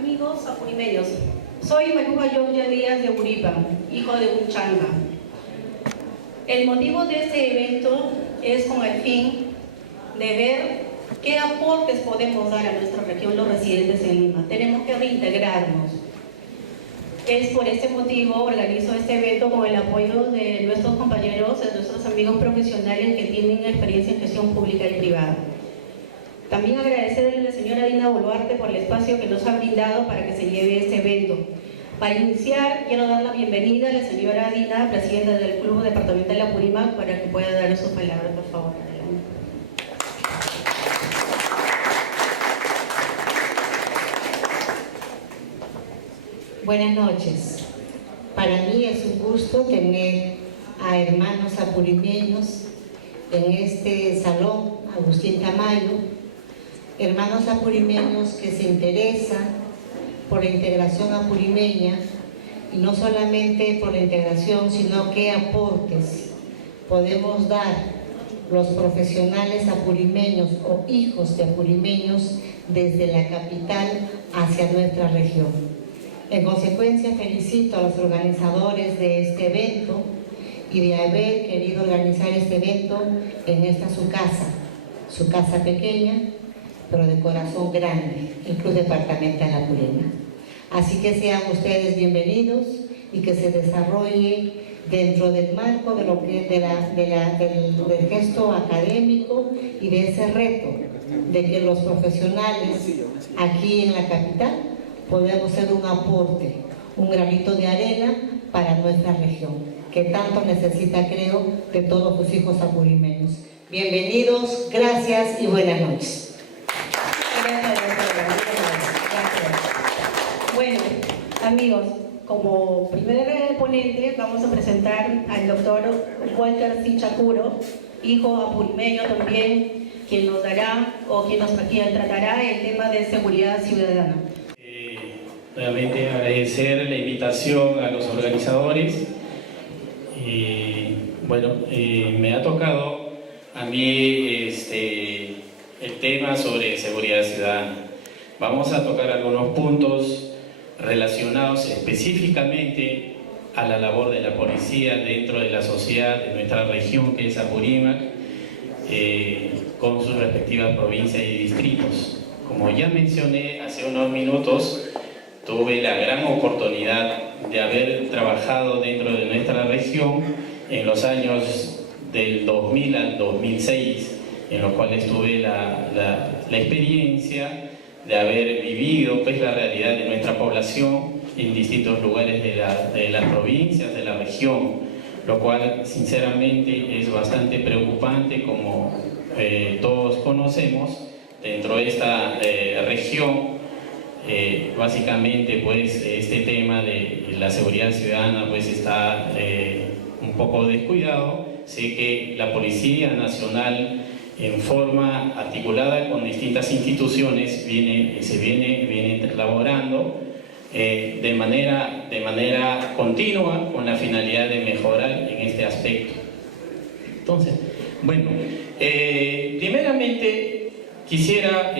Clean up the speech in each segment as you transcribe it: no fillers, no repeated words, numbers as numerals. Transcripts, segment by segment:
amigos apurimeños. Soy Maruja Georgia Díaz de Uripa, hijo de un changa. El motivo de este evento es con el fin de ver qué aportes podemos dar a nuestra región los residentes en Lima. Tenemos que reintegrarnos. Es por este motivo organizo este evento con el apoyo de nuestros compañeros, de nuestros amigos profesionales que tienen experiencia en gestión pública y privada. También agradecerle a la señora Dina Boluarte por el espacio que nos ha brindado para que se lleve este evento. Para iniciar, quiero dar la bienvenida a la señora Dina, presidenta del Club Departamental Apurímac, para que pueda dar sus palabras, por favor. Adelante. Buenas noches. Para mí es un gusto tener a hermanos apurimeños en este salón, Agustín Tamayo, hermanos apurimeños que se interesan por la integración apurimeña, y no solamente por la integración, sino qué aportes podemos dar los profesionales apurimeños o hijos de apurimeños desde la capital hacia nuestra región. En consecuencia, felicito a los organizadores de este evento y de haber querido organizar este evento en esta su casa pequeña, pero de corazón grande, el Club Departamental Apurímac. Así que sean ustedes bienvenidos y que se desarrolle dentro del marco de lo que del gesto académico y de ese reto de que los profesionales aquí en la capital podemos ser un aporte, un granito de arena para nuestra región, que tanto necesita, creo, de todos los hijos apurimeños. Bienvenidos, gracias y buenas noches. Bueno, amigos, como primer ponente vamos a presentar al doctor Walter Sichacuro, hijo apurimeño también, quien nos dará o quien tratará el tema de seguridad ciudadana. Nuevamente agradecer la invitación a los organizadores. Bueno, me ha tocado a mí el tema sobre seguridad ciudadana. Vamos a tocar algunos puntos relacionados específicamente a la labor de la policía dentro de la sociedad de nuestra región, que es Apurímac, con sus respectivas provincias y distritos. Como ya mencioné hace unos minutos, tuve la gran oportunidad de haber trabajado dentro de nuestra región en los años del 2000 al 2006, en los cuales tuve la experiencia de haber vivido pues, la realidad de nuestra población en distintos lugares de las provincias, de la región, lo cual sinceramente es bastante preocupante, como todos conocemos, dentro de esta región. Básicamente pues este tema de la seguridad ciudadana pues está un poco descuidado. Sé que la Policía Nacional, en forma articulada con distintas instituciones, se viene elaborando de manera continua con la finalidad de mejorar en este aspecto. Entonces, bueno, primeramente quisiera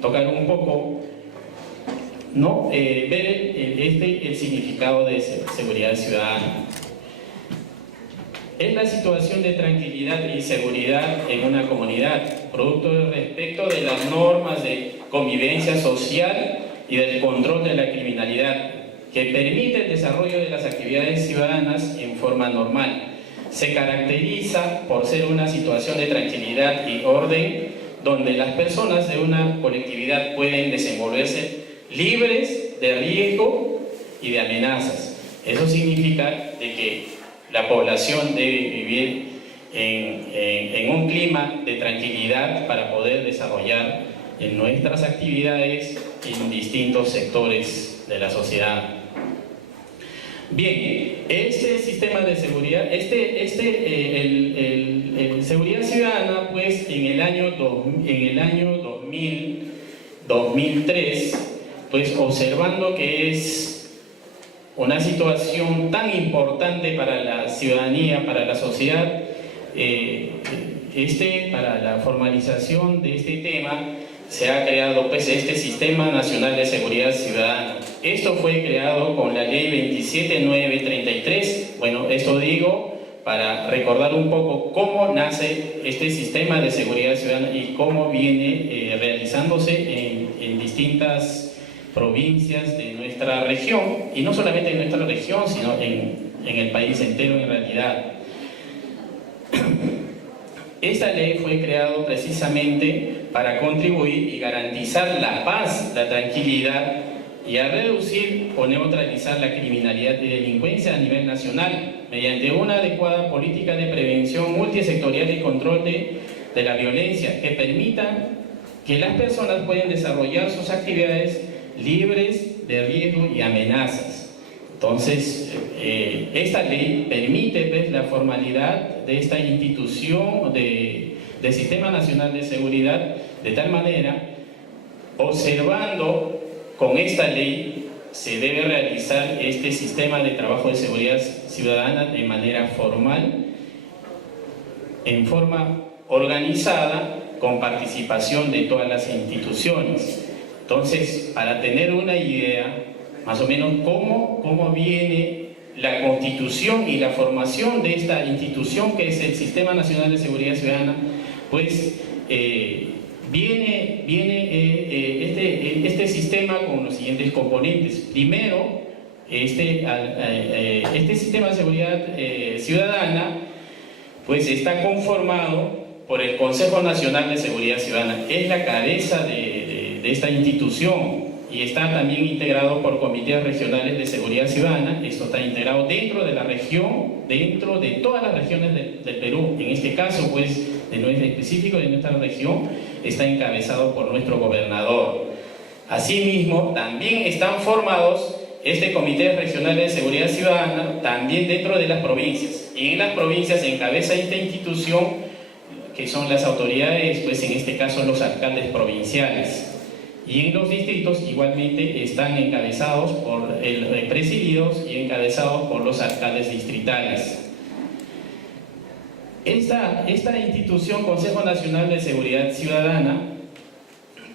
tocar un poco, ¿no? Ver el significado de seguridad ciudadana. Es la situación de tranquilidad y seguridad en una comunidad, producto respecto de las normas de convivencia social y del control de la criminalidad, que permite el desarrollo de las actividades ciudadanas en forma normal. Se caracteriza por ser una situación de tranquilidad y orden, donde las personas de una colectividad pueden desenvolverse libres de riesgo y de amenazas. Eso significa de que la población debe vivir en un clima de tranquilidad para poder desarrollar en nuestras actividades en distintos sectores de la sociedad. Bien, este sistema de seguridad, seguridad ciudadana, pues en el año 2003, pues observando que es una situación tan importante para la ciudadanía, para la sociedad, para la formalización de este tema, se ha creado pues este Sistema Nacional de Seguridad Ciudadana. Esto fue creado con la Ley 27933. Bueno, esto digo para recordar un poco cómo nace este Sistema de Seguridad Ciudadana y cómo viene realizándose en distintas provincias de nuestra región, y no solamente en nuestra región, sino en el país entero en realidad. Esta ley fue creada precisamente para contribuir y garantizar la paz, la tranquilidad y a reducir o neutralizar la criminalidad y delincuencia a nivel nacional mediante una adecuada política de prevención multisectorial y control de la violencia que permitan que las personas puedan desarrollar sus actividades libres de riesgo y amenazas. Entonces, esta ley permite pues, la formalidad de esta institución del Sistema Nacional de Seguridad, de tal manera, observando con esta ley, se debe realizar este sistema de trabajo de seguridad ciudadana de manera formal, en forma organizada, con participación de todas las instituciones. Entonces, para tener una idea, más o menos cómo viene la constitución y la formación de esta institución que es el Sistema Nacional de Seguridad Ciudadana, pues viene este sistema con los siguientes componentes. Primero, este Sistema de Seguridad Ciudadana pues está conformado por el Consejo Nacional de Seguridad Ciudadana. Es la cabeza de esta institución. Y está también integrado por comités regionales de seguridad ciudadana. Esto está integrado dentro de la región, dentro de todas las regiones del Perú. En este caso, pues, de nuestro específico de nuestra región, está encabezado por nuestro gobernador. Asimismo, también están formados este comité regional de seguridad ciudadana, también dentro de las provincias. Y en las provincias encabeza esta institución, que son las autoridades, pues en este caso los alcaldes provinciales. Y en los distritos igualmente están encabezados presididos y encabezados por los alcaldes distritales. Esta institución, Consejo Nacional de Seguridad Ciudadana,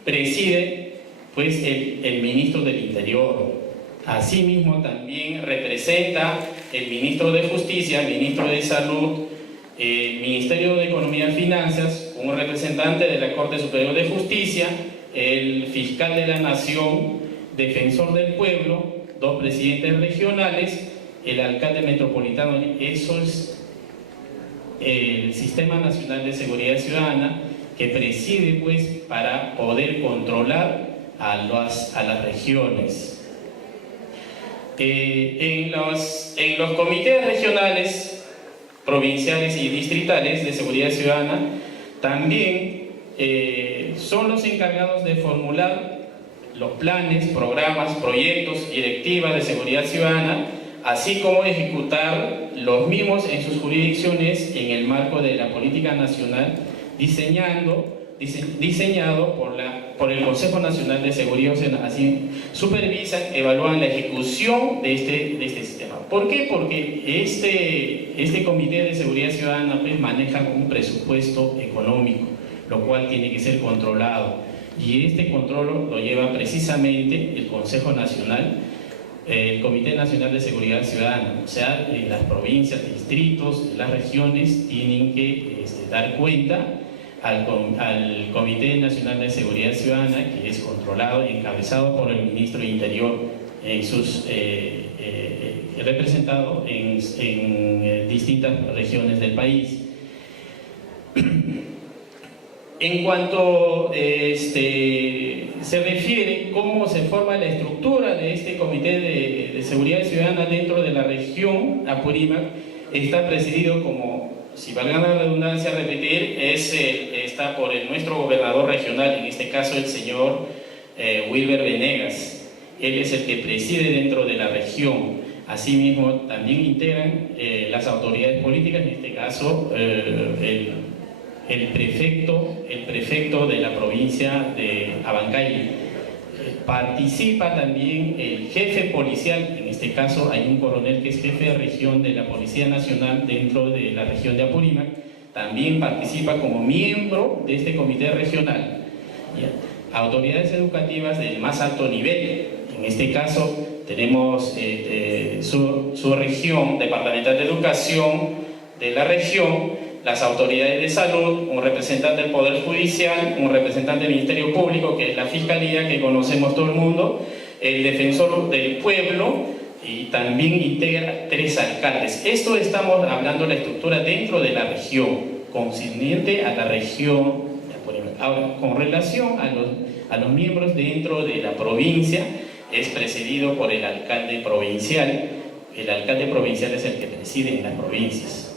preside pues el ministro del Interior. Asimismo también representa el ministro de Justicia, el ministro de Salud, el Ministerio de Economía y Finanzas, un representante de la Corte Superior de Justicia, el fiscal de la Nación, defensor del pueblo, 2 presidentes regionales, el alcalde metropolitano. Eso es el Sistema Nacional de Seguridad Ciudadana que preside pues para poder controlar a las regiones. En los comités regionales, provinciales y distritales de seguridad ciudadana también son los encargados de formular los planes, programas, proyectos, directivas de seguridad ciudadana, así como ejecutar los mismos en sus jurisdicciones en el marco de la política nacional diseñado por el Consejo Nacional de Seguridad Ciudadana. Así supervisan, evalúan la ejecución de este sistema. ¿Por qué? Porque este Comité de Seguridad Ciudadana pues, maneja un presupuesto económico, lo cual tiene que ser controlado, y este control lo lleva precisamente el Consejo Nacional, el Comité Nacional de Seguridad Ciudadana. O sea, las provincias, distritos, las regiones tienen que dar cuenta al Comité Nacional de Seguridad Ciudadana, que es controlado y encabezado por el Ministro de Interior, representado en distintas regiones del país. En cuanto se refiere cómo se forma la estructura de este Comité de Seguridad Ciudadana dentro de la región Apurímac, está presidido, como, si valga la redundancia repetir, está por nuestro gobernador regional, en este caso el señor Wilber Venegas. Él es el que preside dentro de la región. Asimismo, también integran las autoridades políticas, en este caso el prefecto de la provincia de Abancay. Participa también el jefe policial, en este caso hay un coronel que es jefe de región de la Policía Nacional dentro de la región de Apurímac, también participa como miembro de este comité regional. autoridades educativas del más alto nivel. En este caso tenemos su región departamental de educación de la región, las autoridades de salud, un representante del Poder Judicial, un representante del Ministerio Público, que es la Fiscalía, que conocemos todo el mundo, el defensor del pueblo, y también integra 3 alcaldes. Esto estamos hablando de la estructura dentro de la región, concerniente a la región. Ahora, con relación a los miembros dentro de la provincia, es precedido por el alcalde provincial. El alcalde provincial es el que preside en las provincias.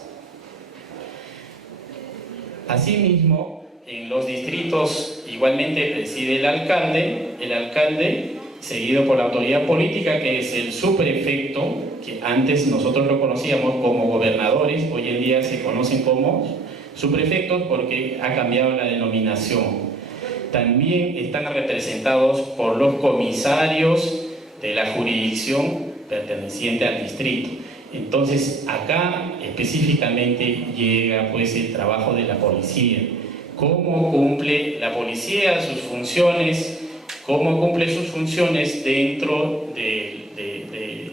Asimismo, en los distritos igualmente preside el alcalde seguido por la autoridad política, que es el subprefecto, que antes nosotros lo conocíamos como gobernadores, hoy en día se conocen como subprefectos porque ha cambiado la denominación. También están representados por los comisarios de la jurisdicción perteneciente al distrito. Entonces, acá específicamente llega pues el trabajo de la policía. ¿Cómo cumple la policía sus funciones? ¿Cómo cumple sus funciones dentro de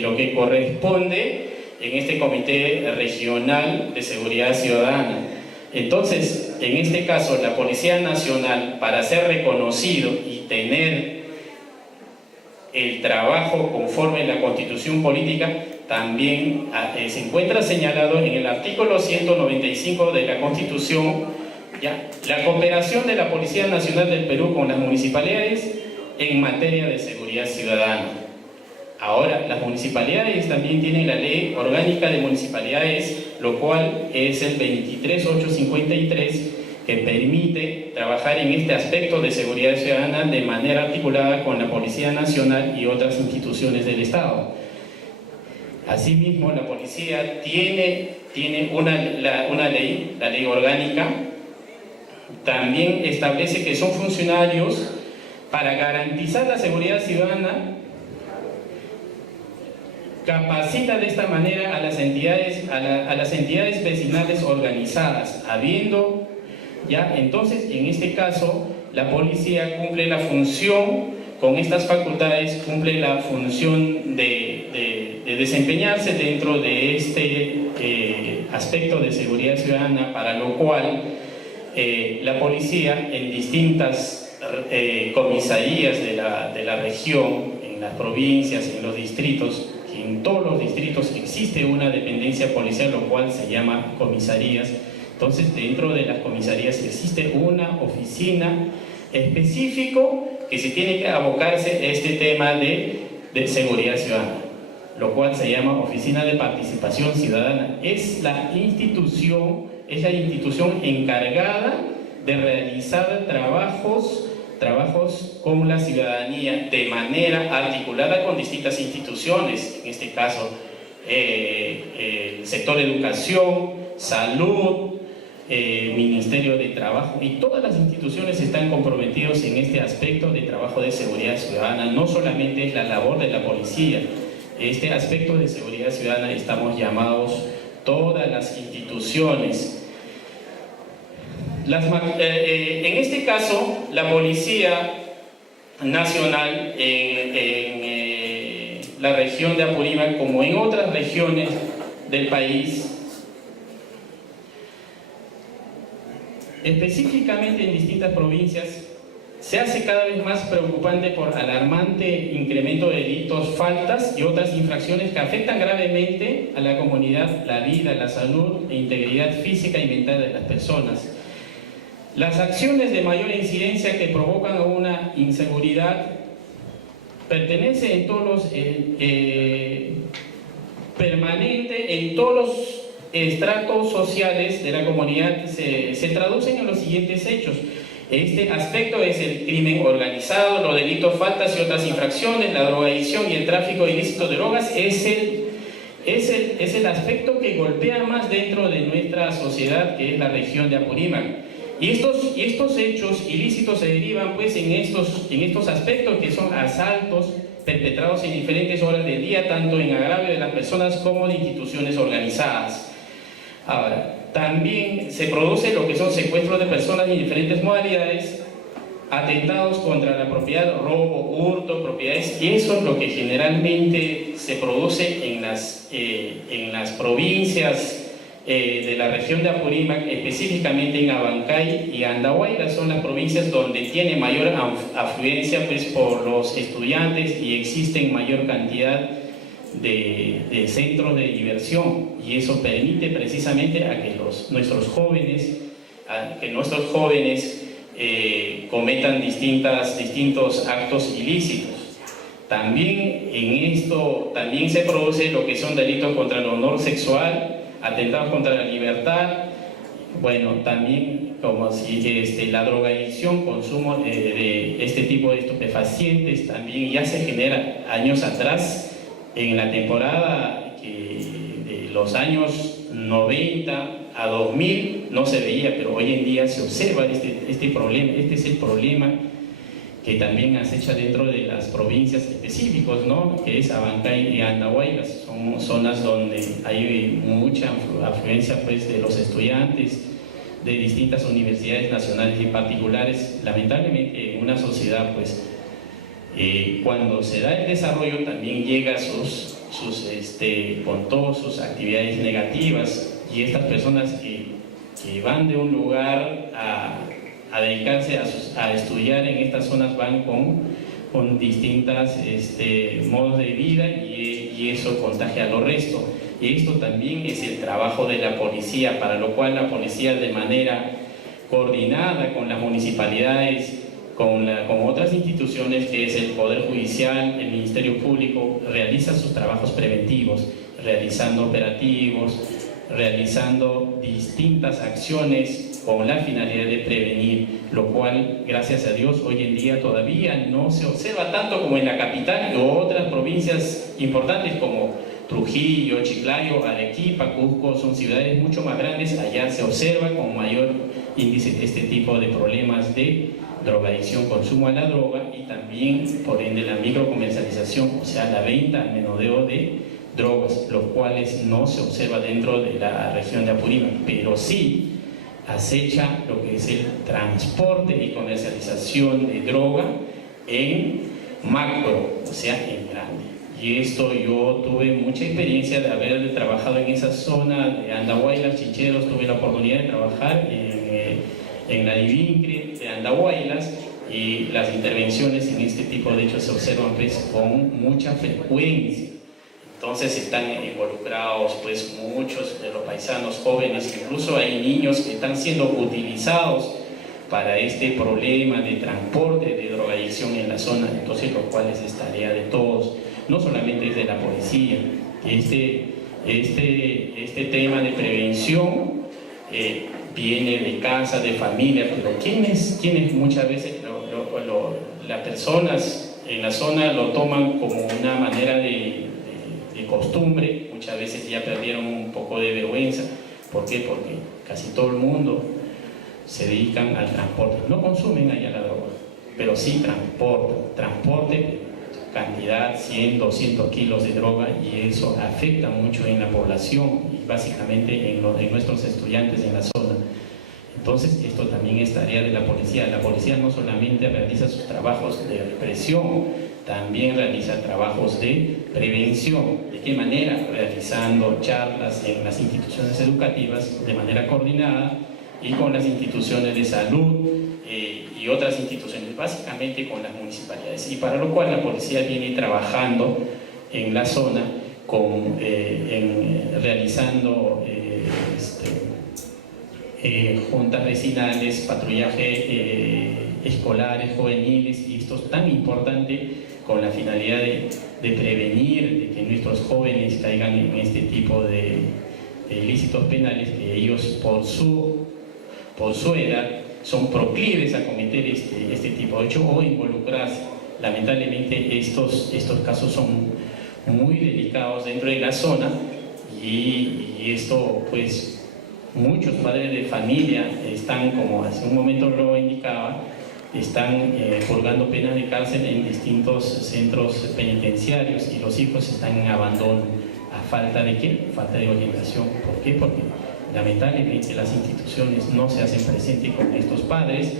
lo que corresponde en este Comité Regional de Seguridad Ciudadana? Entonces, en este caso, la Policía Nacional, para ser reconocido y tener el trabajo conforme a la Constitución Política, también se encuentra señalado en el artículo 195 de la Constitución, ¿ya?, la cooperación de la Policía Nacional del Perú con las municipalidades en materia de seguridad ciudadana. Ahora, las municipalidades también tienen la Ley Orgánica de Municipalidades, lo cual es el 23853, que permite trabajar en este aspecto de seguridad ciudadana de manera articulada con la Policía Nacional y otras instituciones del Estado. Asimismo, la policía tiene una ley, la Ley Orgánica, también establece que son funcionarios para garantizar la seguridad ciudadana. Capacita de esta manera a las entidades vecinales organizadas, habiendo ya, entonces, en este caso, la policía cumple la función, con estas facultades, cumple la función de desempeñarse dentro de este aspecto de seguridad ciudadana, para lo cual la policía en distintas comisarías de la región, en las provincias, en los distritos, en todos los distritos existe una dependencia policial, lo cual se llama comisarías. Entonces, dentro de las comisarías existe una oficina específico que se tiene que abocarse a este tema de seguridad ciudadana, lo cual se llama Oficina de Participación Ciudadana. Es la institución encargada de realizar trabajos con la ciudadanía de manera articulada con distintas instituciones, en este caso el sector educación, salud, Ministerio de Trabajo, y todas las instituciones están comprometidos en este aspecto de trabajo de seguridad ciudadana. No solamente es la labor de la policía, este aspecto de seguridad ciudadana estamos llamados todas las instituciones. En este caso, la Policía Nacional en la región de Apurímac, como en otras regiones del país, específicamente en distintas provincias, se hace cada vez más preocupante por alarmante incremento de delitos, faltas y otras infracciones que afectan gravemente a la comunidad, la vida, la salud e integridad física y mental de las personas. Las acciones de mayor incidencia que provocan una inseguridad pertenece en todos los permanente en todos los estratos sociales de la comunidad. Se traducen en los siguientes hechos. Este aspecto es el crimen organizado, los delitos, faltas y otras infracciones, la drogadicción y el tráfico ilícito de drogas. Es el aspecto que golpea más dentro de nuestra sociedad, que es la región de Apurímac. Y estos hechos ilícitos se derivan pues en estos aspectos, que son asaltos perpetrados en diferentes horas del día, tanto en agravio de las personas como de instituciones organizadas. Ahora, también se produce lo que son secuestros de personas en diferentes modalidades, atentados contra la propiedad, robo, hurto, propiedades, y eso es lo que generalmente se produce en las provincias de la región de Apurímac, específicamente en Abancay y Andahuayla. Son las provincias donde tiene mayor afluencia pues, por los estudiantes y existen mayor cantidad de centros de diversión, y eso permite precisamente a que nuestros jóvenes cometan distintos actos ilícitos. También en esto se produce lo que son delitos contra el honor sexual, atentados contra la libertad, bueno, también como si la drogadicción, consumo de este tipo de estupefacientes, también ya se genera años atrás, en la temporada de los años 90 a 2000 no se veía, pero hoy en día se observa este problema. Este es el problema que también acecha dentro de las provincias específicas, ¿no? Que es Abancay y Andahuaylas. Son zonas donde hay mucha afluencia pues, de los estudiantes de distintas universidades nacionales y particulares. Lamentablemente en una sociedad pues, cuando se da el desarrollo también llega con todas sus actividades negativas, y estas personas que van de un lugar a dedicarse a estudiar en estas zonas van con distintos modos de vida, y eso contagia a lo resto. Y esto también es el trabajo de la policía, para lo cual la policía, de manera coordinada con las municipalidades, con otras instituciones, que es el Poder Judicial, el Ministerio Público, realiza sus trabajos preventivos, realizando operativos, realizando distintas acciones con la finalidad de prevenir, lo cual, gracias a Dios, hoy en día todavía no se observa tanto como en la capital o otras provincias importantes como Trujillo, Chiclayo, Arequipa, Cusco. Son ciudades mucho más grandes. Allá se observa con mayor índice este tipo de problemas de drogadicción, consumo a la droga, y también, por ende, la microcomercialización, o sea, la venta al menudeo de drogas, los cuales no se observa dentro de la región de Apurímac, pero sí acecha lo que es el transporte y comercialización de droga en macro, o sea, en grande. Y esto yo tuve mucha experiencia de haber trabajado en esa zona de Andahuaylas, Chincheros. Tuve la oportunidad de trabajar en la Divincre de Andahuaylas, y las intervenciones en este tipo de hechos se observan pues, con mucha frecuencia. Entonces están involucrados pues, muchos de los paisanos jóvenes, incluso hay niños que están siendo utilizados para este problema de transporte de drogadicción en la zona. Entonces, lo cual es tarea de todos, no solamente es de la policía. Este tema de prevención viene de casa, de familia, pero quienes muchas veces las personas en la zona lo toman como una manera de costumbre, muchas veces ya perdieron un poco de vergüenza. ¿Por qué? Porque casi todo el mundo se dedican al transporte. No consumen allá la droga, pero sí transporte, cantidad 100, 200 kilos de droga, y eso afecta mucho en la población y básicamente en nuestros estudiantes en la zona. Entonces, esto también es tarea de la policía. La policía no solamente realiza sus trabajos de represión, también realiza trabajos de prevención. ¿De qué manera? Realizando charlas en las instituciones educativas de manera coordinada, y con las instituciones de salud y otras instituciones, básicamente con las municipalidades. Y para lo cual la policía viene trabajando en la zona, realizando juntas vecinales, patrullaje escolares, juveniles, y esto es tan importante con la finalidad de prevenir de que nuestros jóvenes caigan en este tipo de ilícitos penales, que ellos por su edad son proclives a cometer este tipo de hechos o involucrarse. Lamentablemente estos casos son muy delicados dentro de la zona, y esto pues muchos padres de familia están, como hace un momento lo indicaba, están purgando penas de cárcel en distintos centros penitenciarios, y los hijos están en abandono. ¿A falta de qué? Falta de orientación. ¿Por qué? Porque lamentablemente las instituciones no se hacen presentes con estos padres,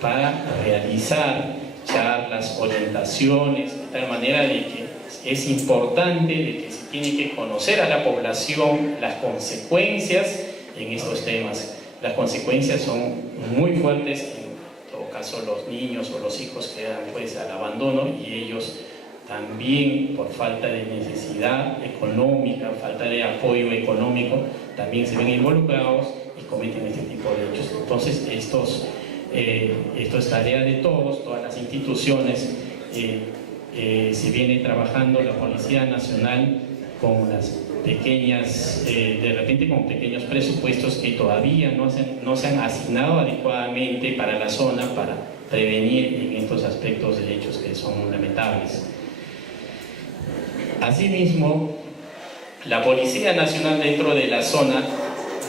para realizar charlas, orientaciones, de tal manera de que es importante de que se tiene que conocer a la población las consecuencias en estos temas. Las consecuencias son muy fuertes, en todo caso los niños o los hijos quedan pues al abandono y ellos también por falta de necesidad económica, falta de apoyo económico, también se ven involucrados y cometen este tipo de hechos. Entonces esto es tarea de todas las instituciones. Se viene trabajando la Policía Nacional con las pequeñas, de repente con pequeños presupuestos que todavía no se han asignado adecuadamente para la zona para prevenir en estos aspectos de hechos que son lamentables. Asimismo, la Policía Nacional dentro de la zona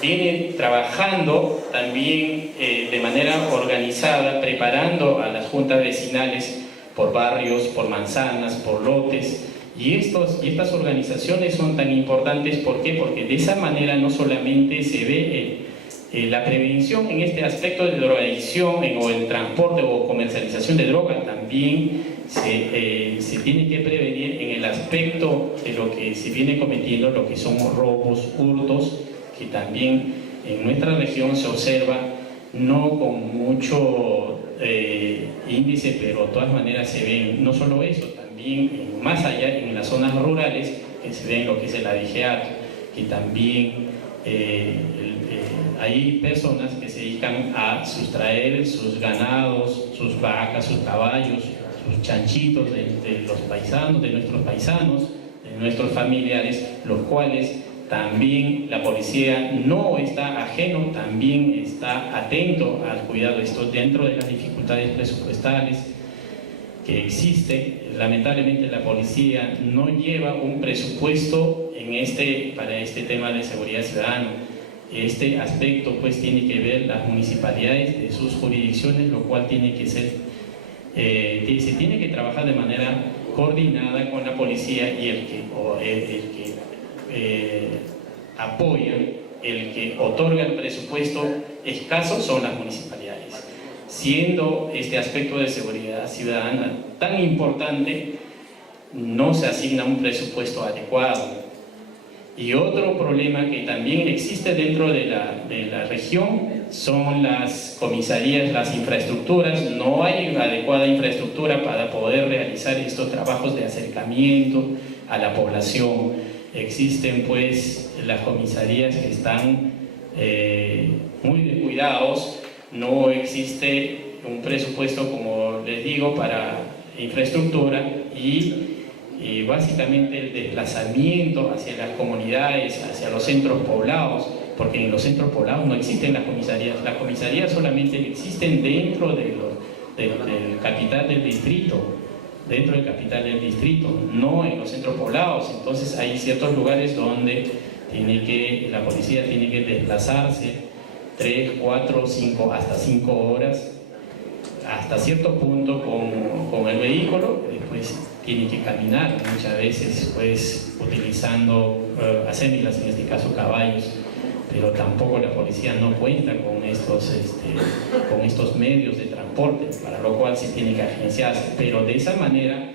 viene trabajando también de manera organizada, preparando a las juntas vecinales por barrios, por manzanas, por lotes, y estas organizaciones son tan importantes. ¿Por qué? Porque de esa manera no solamente se ve la prevención en este aspecto de drogadicción o el transporte o comercialización de droga, también se tiene que prevenir en el aspecto de lo que se viene cometiendo, lo que son robos, hurtos, que también en nuestra región se observa no con mucho índice, pero de todas maneras se ven no solo eso, también más allá en las zonas rurales que se ven lo que es el abigeato, que también hay personas que se dedican a sustraer sus ganados, sus vacas, sus caballos, sus chanchitos de los paisanos, de nuestros paisanos, de nuestros familiares, los cuales también la policía no está ajeno, también está atento al cuidado de esto dentro de las dificultades presupuestales que existe. Lamentablemente la policía no lleva un presupuesto para este tema de seguridad ciudadana. Este aspecto pues tiene que ver las municipalidades de sus jurisdicciones, lo cual tiene que ser, se tiene que trabajar de manera coordinada con la policía, y el que apoya, el que otorga el presupuesto escaso son las municipalidades. Siendo este aspecto de seguridad ciudadana tan importante, no se asigna un presupuesto adecuado. Y otro problema que también existe dentro de la región son las comisarías, las infraestructuras. No hay adecuada infraestructura para poder realizar estos trabajos de acercamiento a la población. Existen pues las comisarías que están muy descuidados, no existe un presupuesto, como les digo, para infraestructura y básicamente el desplazamiento hacia las comunidades, hacia los centros poblados, porque en los centros poblados no existen las comisarías solamente existen dentro del capital del distrito, no en los centros poblados. Entonces hay ciertos lugares donde la policía tiene que desplazarse 3, 4, 5, hasta 5 horas hasta cierto punto con el vehículo, después tiene que caminar, muchas veces pues utilizando acémilas, en este caso caballos, pero tampoco la policía no cuenta con estos medios de transporte, para lo cual sí tiene que agenciarse. Pero de esa manera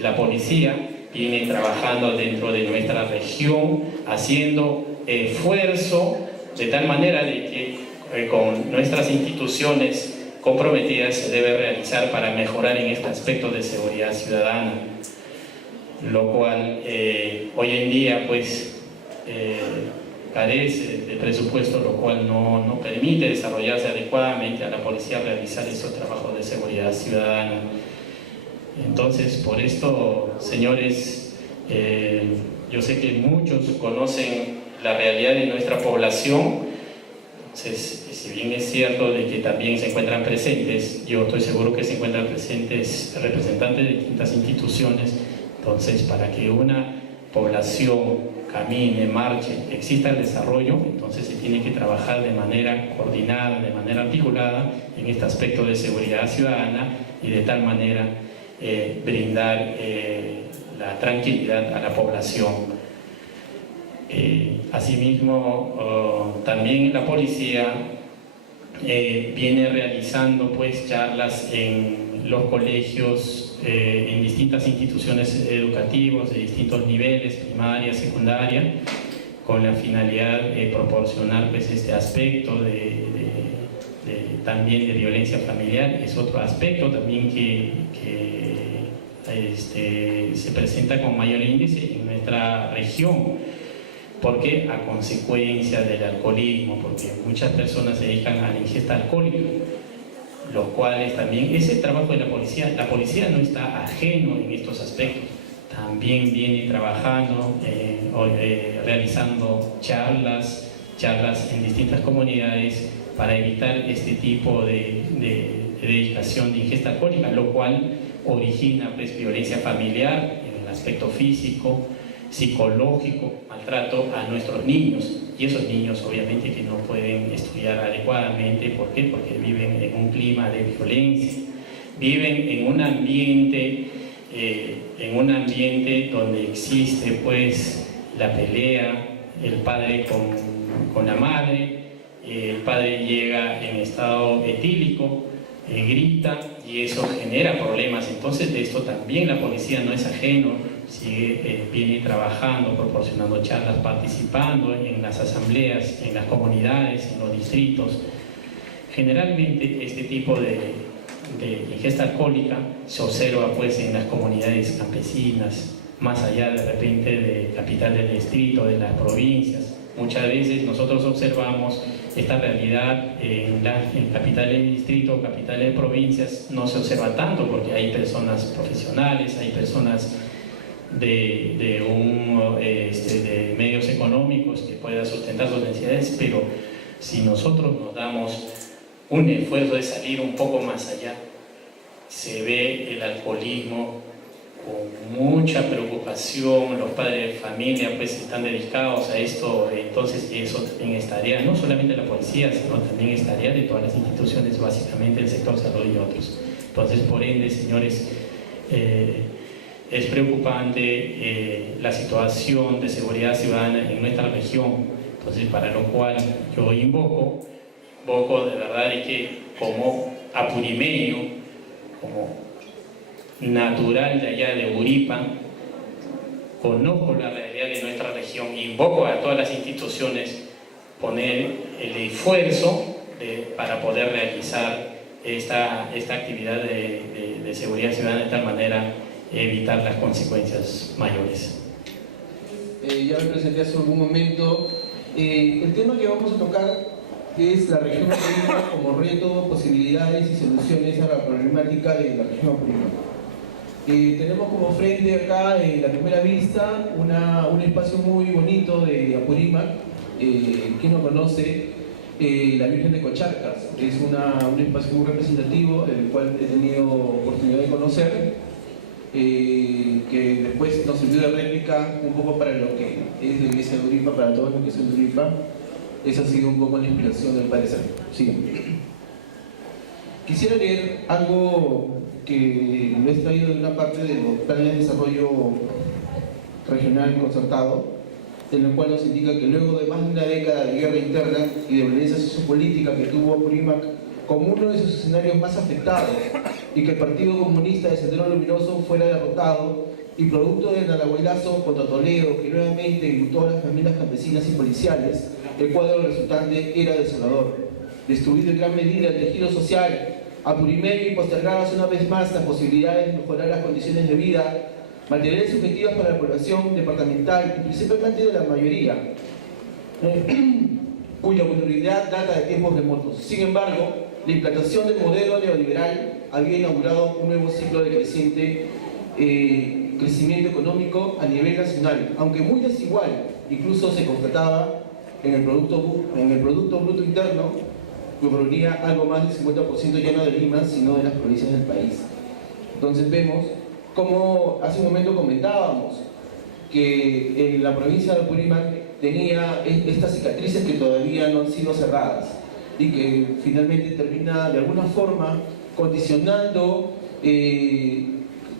la policía viene trabajando dentro de nuestra región, haciendo esfuerzo de tal manera de que con nuestras instituciones comprometidas se debe realizar para mejorar en este aspecto de seguridad ciudadana, lo cual hoy en día pues carece de presupuesto, lo cual no permite desarrollarse adecuadamente a la policía realizar estos trabajos de seguridad ciudadana. Entonces, por esto, señores, yo sé que muchos conocen la realidad de nuestra población. Entonces, si bien es cierto de que también se encuentran presentes, yo estoy seguro que se encuentran presentes representantes de distintas instituciones. Entonces, para que una población camine, marche, exista el desarrollo, entonces se tiene que trabajar de manera coordinada, de manera articulada en este aspecto de seguridad ciudadana y de tal manera brindar la tranquilidad a la población. Asimismo, también la policía viene realizando pues charlas en los colegios, en distintas instituciones educativas de distintos niveles, primaria, secundaria, con la finalidad de proporcionar pues este aspecto también de violencia familiar. Es otro aspecto también que se presenta con mayor índice en nuestra región. ¿Por qué? A consecuencia del alcoholismo, porque muchas personas se dedican a la ingesta alcohólica, los cuales también, ese trabajo de la policía no está ajeno en estos aspectos, también viene trabajando, realizando charlas en distintas comunidades para evitar este tipo de dedicación de ingesta alcohólica, lo cual origina pues violencia familiar en el aspecto físico, psicológico, maltrato a nuestros niños, y esos niños obviamente que no pueden estudiar adecuadamente. ¿Por qué? Porque viven en un clima de violencia, viven en un ambiente donde existe pues la pelea, el padre con la madre, el padre llega en estado etílico, grita, y eso genera problemas. Entonces de esto también la policía no es ajeno, viene trabajando, proporcionando charlas, participando en las asambleas, en las comunidades, en los distritos. Generalmente este tipo de ingesta alcohólica se observa pues en las comunidades campesinas, más allá de repente de capital del distrito, de las provincias. Muchas veces nosotros observamos esta realidad en capitales de distrito, capitales de provincias, no se observa tanto porque hay personas profesionales, hay personas de medios económicos que puedan sustentar sus necesidades, pero si nosotros nos damos un esfuerzo de salir un poco más allá, se ve el alcoholismo con mucha preocupación. Los padres de familia pues están dedicados a esto. Entonces eso también es tarea no solamente de la policía, sino también es tarea de todas las instituciones, básicamente el sector salud y otros. Entonces, por ende, señores, es preocupante la situación de seguridad ciudadana en nuestra región. Entonces, para lo cual yo invoco de verdad, y que como apurimeño, como natural de allá de Uripa, conozco la realidad de nuestra región, invoco a todas las instituciones poner el esfuerzo para poder realizar esta actividad de seguridad ciudadana, de tal manera evitar las consecuencias mayores. Ya me presenté hace algún momento. El tema que vamos a tocar es la región Apurímac como reto, posibilidades y soluciones a la problemática de la región Apurímac. Tenemos como frente acá, en la primera vista, un espacio muy bonito de Apurímac. ¿Quién no conoce? La Virgen de Cocharcas. Es un espacio muy representativo, el cual he tenido oportunidad de conocer, que después nos sirvió de réplica un poco para lo que es la iglesia de Uripa, para todos los que son de Uripa. Esa ha sido un poco la inspiración del parecer. Sí. Quisiera leer algo que lo he extraído de una parte de los planes de desarrollo regional concertado, en el cual nos indica que luego de más de una década de guerra interna y de violencia sociopolítica que tuvo Apurímac como uno de sus escenarios más afectados, y que el Partido Comunista de Sendero Luminoso fuera derrotado, y producto del Nalahuaylazo contra Toledo, que nuevamente enlutó a las familias campesinas y policiales, el cuadro resultante era desolador. Destruido en gran medida el tejido social, apurimeño y postergadas una vez más las posibilidades de mejorar las condiciones de vida, materiales subjetivas para la población departamental y principalmente de la mayoría, cuya vulnerabilidad data de tiempos remotos. Sin embargo, la implantación del modelo neoliberal había inaugurado un nuevo ciclo de creciente crecimiento económico a nivel nacional, aunque muy desigual. Incluso se constataba en el Producto Bruto Interno, que provenía algo más del 50% ya no de Lima, sino de las provincias del país. Entonces vemos como hace un momento comentábamos que la provincia de Apurímac tenía estas cicatrices que todavía no han sido cerradas y que finalmente termina de alguna forma condicionando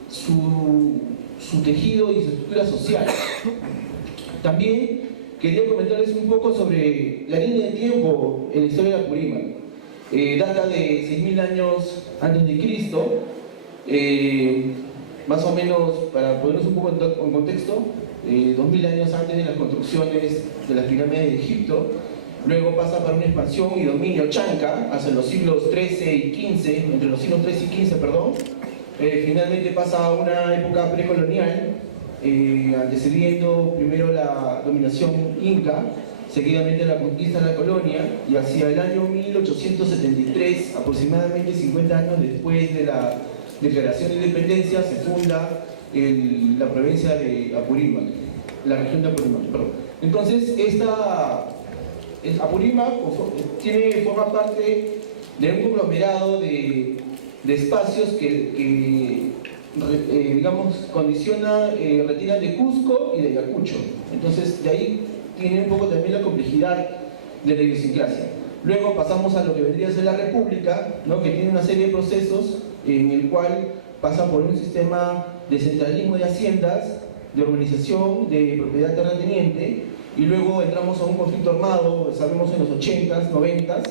su tejido y su estructura social. También quería comentarles un poco sobre la línea de tiempo en la historia de Apurímac. data de 6.000 años antes de Cristo, más o menos, para ponernos un poco en contexto, 2.000 años antes de las construcciones de las pirámides de Egipto. Luego pasa para una expansión y dominio chanca hacia los siglos XIII y XV, entre los siglos XIII y XV, perdón. Finalmente pasa a una época precolonial, antecediendo primero la dominación inca, seguidamente la conquista de la colonia, y hacia el año 1873, aproximadamente 50 años después de la declaración de independencia, se funda la provincia de Apurímac, la región de Apurímac, perdón. Entonces, Apurímac forma parte de un conglomerado de espacios que digamos, retiran de Cusco y de Ayacucho. Entonces, de ahí tiene un poco también la complejidad de la idiosincrasia. Luego pasamos a lo que vendría a ser la República, ¿no? Que tiene una serie de procesos en el cual pasa por un sistema de centralismo de haciendas, de urbanización, de propiedad terrateniente, y luego entramos a un conflicto armado, sabemos en los 80s, 90s,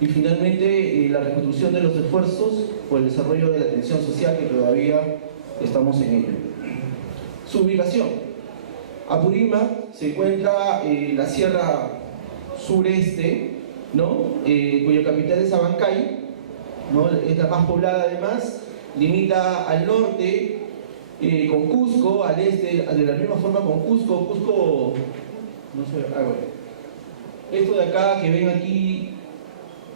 y finalmente la reconstrucción de los esfuerzos por el desarrollo de la atención social, que todavía estamos en ello. Su ubicación. Apurímac se encuentra en la sierra sureste, ¿no? Cuya capital es Abancay, ¿no? Es la más poblada además, limita al norte con Cusco, al este de la misma forma con Cusco, no sé, bueno. Esto de acá que ven aquí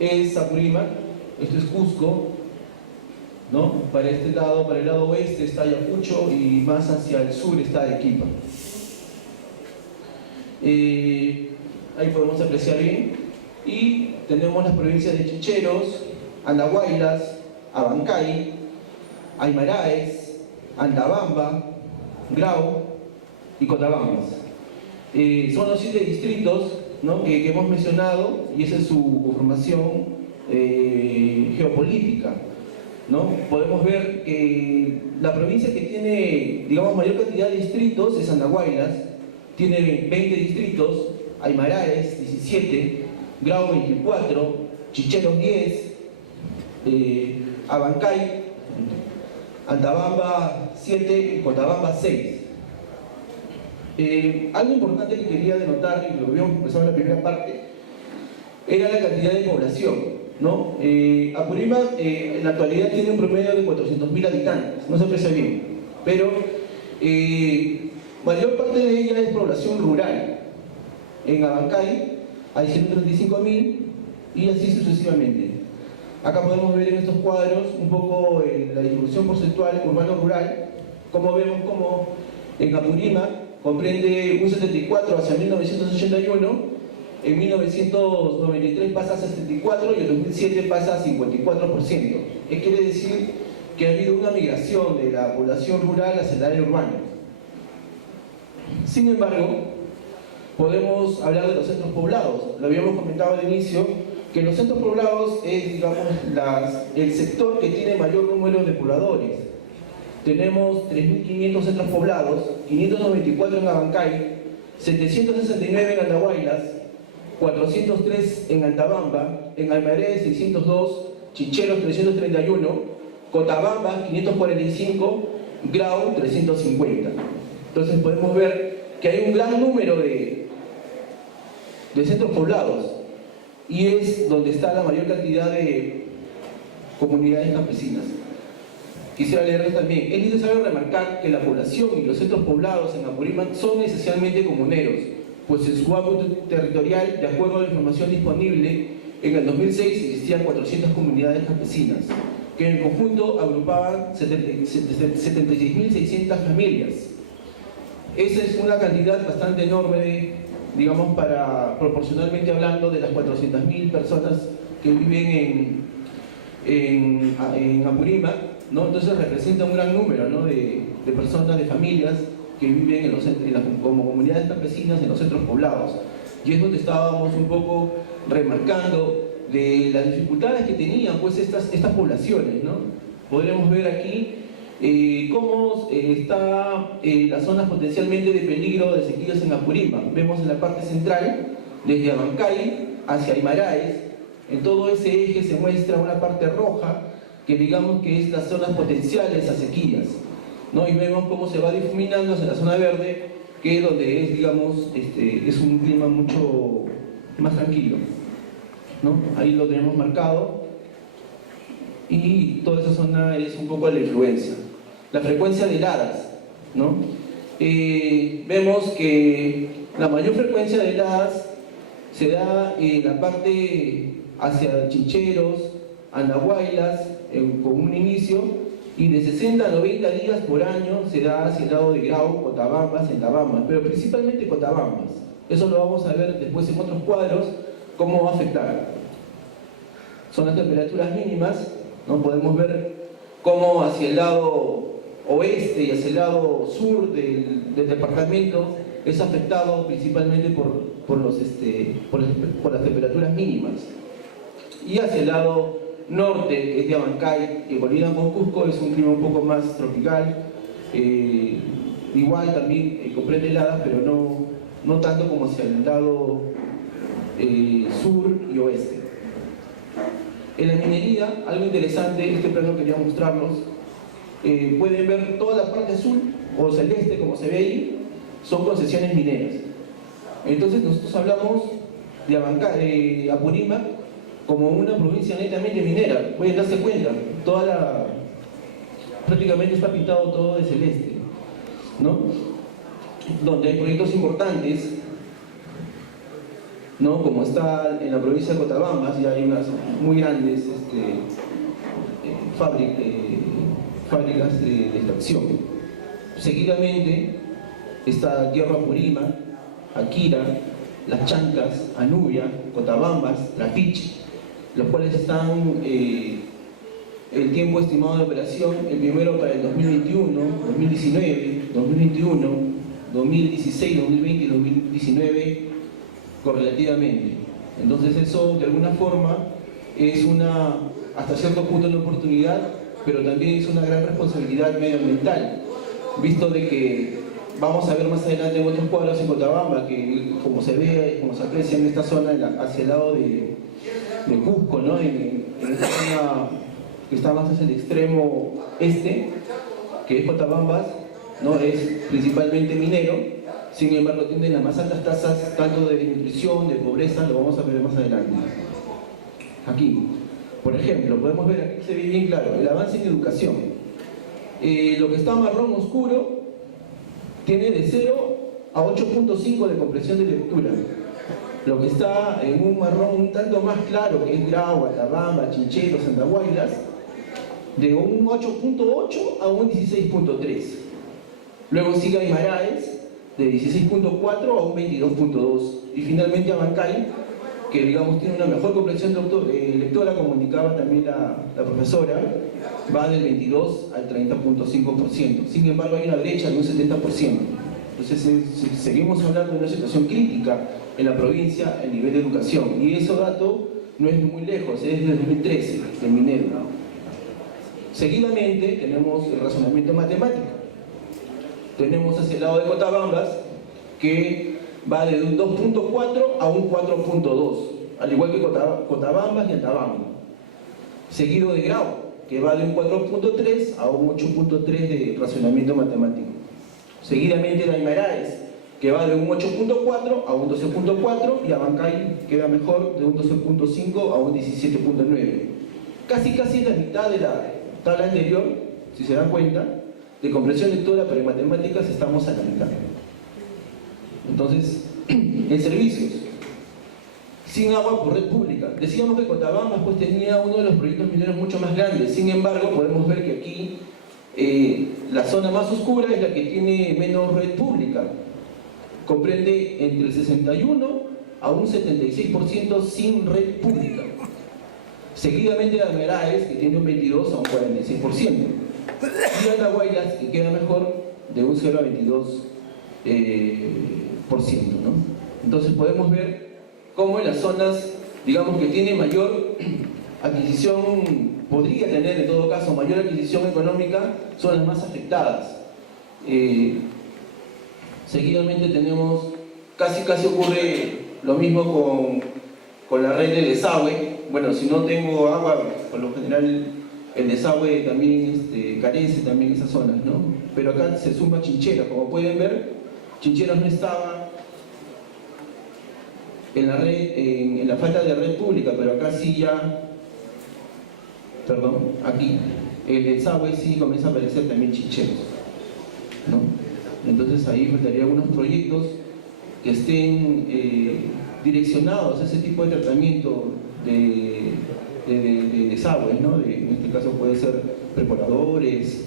es Apurímac, esto es Cusco, ¿no? Para este lado, para el lado oeste está Ayacucho y más hacia el sur está Arequipa. Ahí podemos apreciar bien. Y tenemos las provincias de Chicheros, Andahuaylas, Abancay, Aymaraes, Antabamba, Grau y Cotabambas. Son los 7 distritos, ¿no? que hemos mencionado, y esa es su conformación geopolítica, ¿no? Podemos ver que la provincia que tiene, digamos, mayor cantidad de distritos es Andahuaylas, tiene 20 distritos, Aymaraes 17, Grau 24, Chicheros 10, Abancay, Antabamba 7 y Cotabamba 6. Algo importante que quería denotar, y lo habíamos empezado en la primera parte, era la cantidad de población, ¿no? Apurímac en la actualidad tiene un promedio de 400.000 habitantes, no se aprecia bien, pero mayor parte de ella es población rural. En Abancay hay 135.000 y así sucesivamente. Acá podemos ver en estos cuadros un poco la distribución porcentual urbano-rural, como vemos como en Apurímac comprende un 74 hacia 1981, en 1993 pasa a 74 y en 2007 pasa a 54%. ¿Qué quiere decir? Que ha habido una migración de la población rural hacia el área urbana. Sin embargo, podemos hablar de los centros poblados. Lo habíamos comentado al inicio, que los centros poblados es, digamos, el sector que tiene mayor número de pobladores. Tenemos 3.500 centros poblados, 594 en Abancay, 769 en Andahuaylas, 403 en Antabamba, en Aymaraes 602, Chicheros 331, Cotabamba 545, Grau 350. Entonces podemos ver que hay un gran número de centros poblados y es donde está la mayor cantidad de comunidades campesinas. Quisiera leerles también, es necesario remarcar que la población y los centros poblados en Apurímac son esencialmente comuneros, pues en su ámbito territorial, de acuerdo a la información disponible, en el 2006 existían 400 comunidades campesinas, que en el conjunto agrupaban 76.600 familias. Esa es una cantidad bastante enorme, digamos, proporcionalmente hablando, de las 400.000 personas que viven en Apurímac, ¿no? Entonces representa un gran número, ¿no? de personas, de familias que viven como comunidades campesinas en los centros poblados. Y es donde estábamos un poco remarcando de las dificultades que tenían pues estas poblaciones, ¿no? Podremos ver aquí cómo están las zonas potencialmente de peligro de sequías en Apurímac. Vemos en la parte central, desde Abancay hacia Aymaraes, En todo ese eje se muestra una parte roja, que digamos que es las zonas potenciales a sequías, ¿no? Y vemos cómo se va difuminando hacia la zona verde, que es donde es, digamos, es un clima mucho más tranquilo, ¿no? Ahí lo tenemos marcado, y toda esa zona es un poco la influencia. La frecuencia de heladas, ¿no? Vemos que la mayor frecuencia de heladas se da en la parte hacia Chincheros, Andahuaylas, con un inicio, y de 60 a 90 días por año se da hacia el lado de Grau, Cotabambas, Entabambas, pero principalmente Cotabambas. Eso lo vamos a ver después en otros cuadros, cómo va a afectar. Son las temperaturas mínimas, ¿no? Podemos ver cómo hacia el lado oeste y hacia el lado sur del departamento es afectado principalmente por las temperaturas mínimas. Y hacia el lado norte, que es de Abancay, que colinda con Cusco, es un clima un poco más tropical. Igual también comprende heladas, pero no tanto como hacia el lado sur y oeste. En la minería, algo interesante, este plano quería mostrarlos. Pueden ver toda la parte azul o celeste, como se ve ahí, son concesiones mineras. Entonces nosotros hablamos de Apurímac como una provincia netamente minera. Pueden darse cuenta, prácticamente está pintado todo de celeste, ¿no? Donde hay proyectos importantes, ¿no? Como está en la provincia de Cotabambas, ya hay unas muy grandes fábricas de extracción. Seguidamente está Hierro Apurímac, Akira, Las Chancas, Anubia, Cotabambas, Trapiche, los cuales están el tiempo estimado de operación, el primero para el 2021, 2019, 2021, 2016, 2020 y 2019 correlativamente. Entonces eso de alguna forma es hasta cierto punto una oportunidad, pero también es una gran responsabilidad medioambiental, visto de que vamos a ver más adelante en otros cuadros en Cotabamba, que como se ve, como se aprecia en esta zona hacia el lado de Cusco, ¿no? En esta zona que está más hacia el extremo este, que es Cotabambas, ¿no? Es principalmente minero, sin embargo tiene las más altas tasas tanto de desnutrición, de pobreza, lo vamos a ver más adelante. Aquí, por ejemplo, podemos ver, aquí se ve bien claro, el avance en educación. Lo que está marrón oscuro tiene de 0 a 8.5 de comprensión de lectura. Lo que está en un marrón un tanto más claro, que es Grau, Atabamba, Chincheros, Andahuaylas, de un 8.8 a un 16.3. Luego sigue Aymaraes, de 16.4 a un 22.2. Y finalmente Abancay, que digamos tiene una mejor comprensión lectora, como indicaba también la profesora, va del 22 al 30.5%. Sin embargo, hay una brecha de un 70%. Entonces, seguimos hablando de una situación crítica en la provincia en nivel de educación. Y ese dato no es muy lejos, es del 2013, del Minedu. Seguidamente tenemos el razonamiento matemático. Tenemos hacia el lado de Cotabambas, que va de un 2.4 a un 4.2, al igual que Cotabambas y Antabamba. Seguido de Grau, que va de un 4.3 a un 8.3 de razonamiento matemático. Seguidamente de Aymaraes, que va de un 8.4 a un 12.4, y Abancay queda mejor, de un 12.5 a un 17.9. Casi la mitad de la tabla anterior, si se dan cuenta, de comprensión lectora, pero en matemáticas estamos a la mitad. Entonces, en servicios, sin agua por red pública. Decíamos que Cotabambas pues tenía uno de los proyectos mineros mucho más grandes. Sin embargo, podemos ver que aquí la zona más oscura es la que tiene menos red pública. Comprende entre el 61 a un 76% sin red pública. Seguidamente de Aymaraes, que tiene un 22 a un 46%. Y Andahuaylas, que queda mejor, de un 0 a 22%, ¿no? Entonces podemos ver cómo en las zonas, digamos, que tiene mayor adquisición, podría tener en todo caso mayor adquisición económica, son las más afectadas. Seguidamente tenemos, casi ocurre lo mismo con la red de desagüe, bueno, si no tengo agua, por lo general el desagüe también carece también esas zonas, ¿no? Pero acá se suma Chincheros, como pueden ver, Chincheros no estaba en la red, en la falta de red pública, pero acá sí ya, perdón, aquí, el desagüe sí comienza a aparecer también Chincheros, ¿no? Entonces ahí faltaría algunos proyectos que estén direccionados a ese tipo de tratamiento de desagües, ¿no? En este caso puede ser perforadores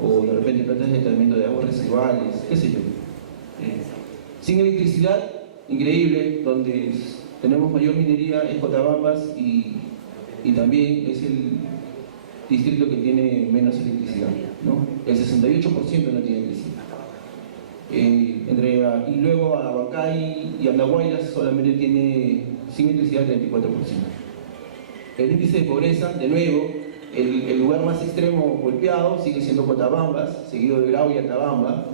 o de repente plantas de tratamiento de aguas residuales, qué sé yo. Sin electricidad, increíble, donde tenemos mayor minería es Cotabambas y también es el distrito que tiene menos electricidad, ¿no? El 68% no tiene electricidad. Y luego Abancay y Andahuaylas solamente tiene sin electricidad el 34%. El índice de pobreza, de nuevo, el lugar más extremo golpeado sigue siendo Cotabambas, seguido de Grau y Atabamba,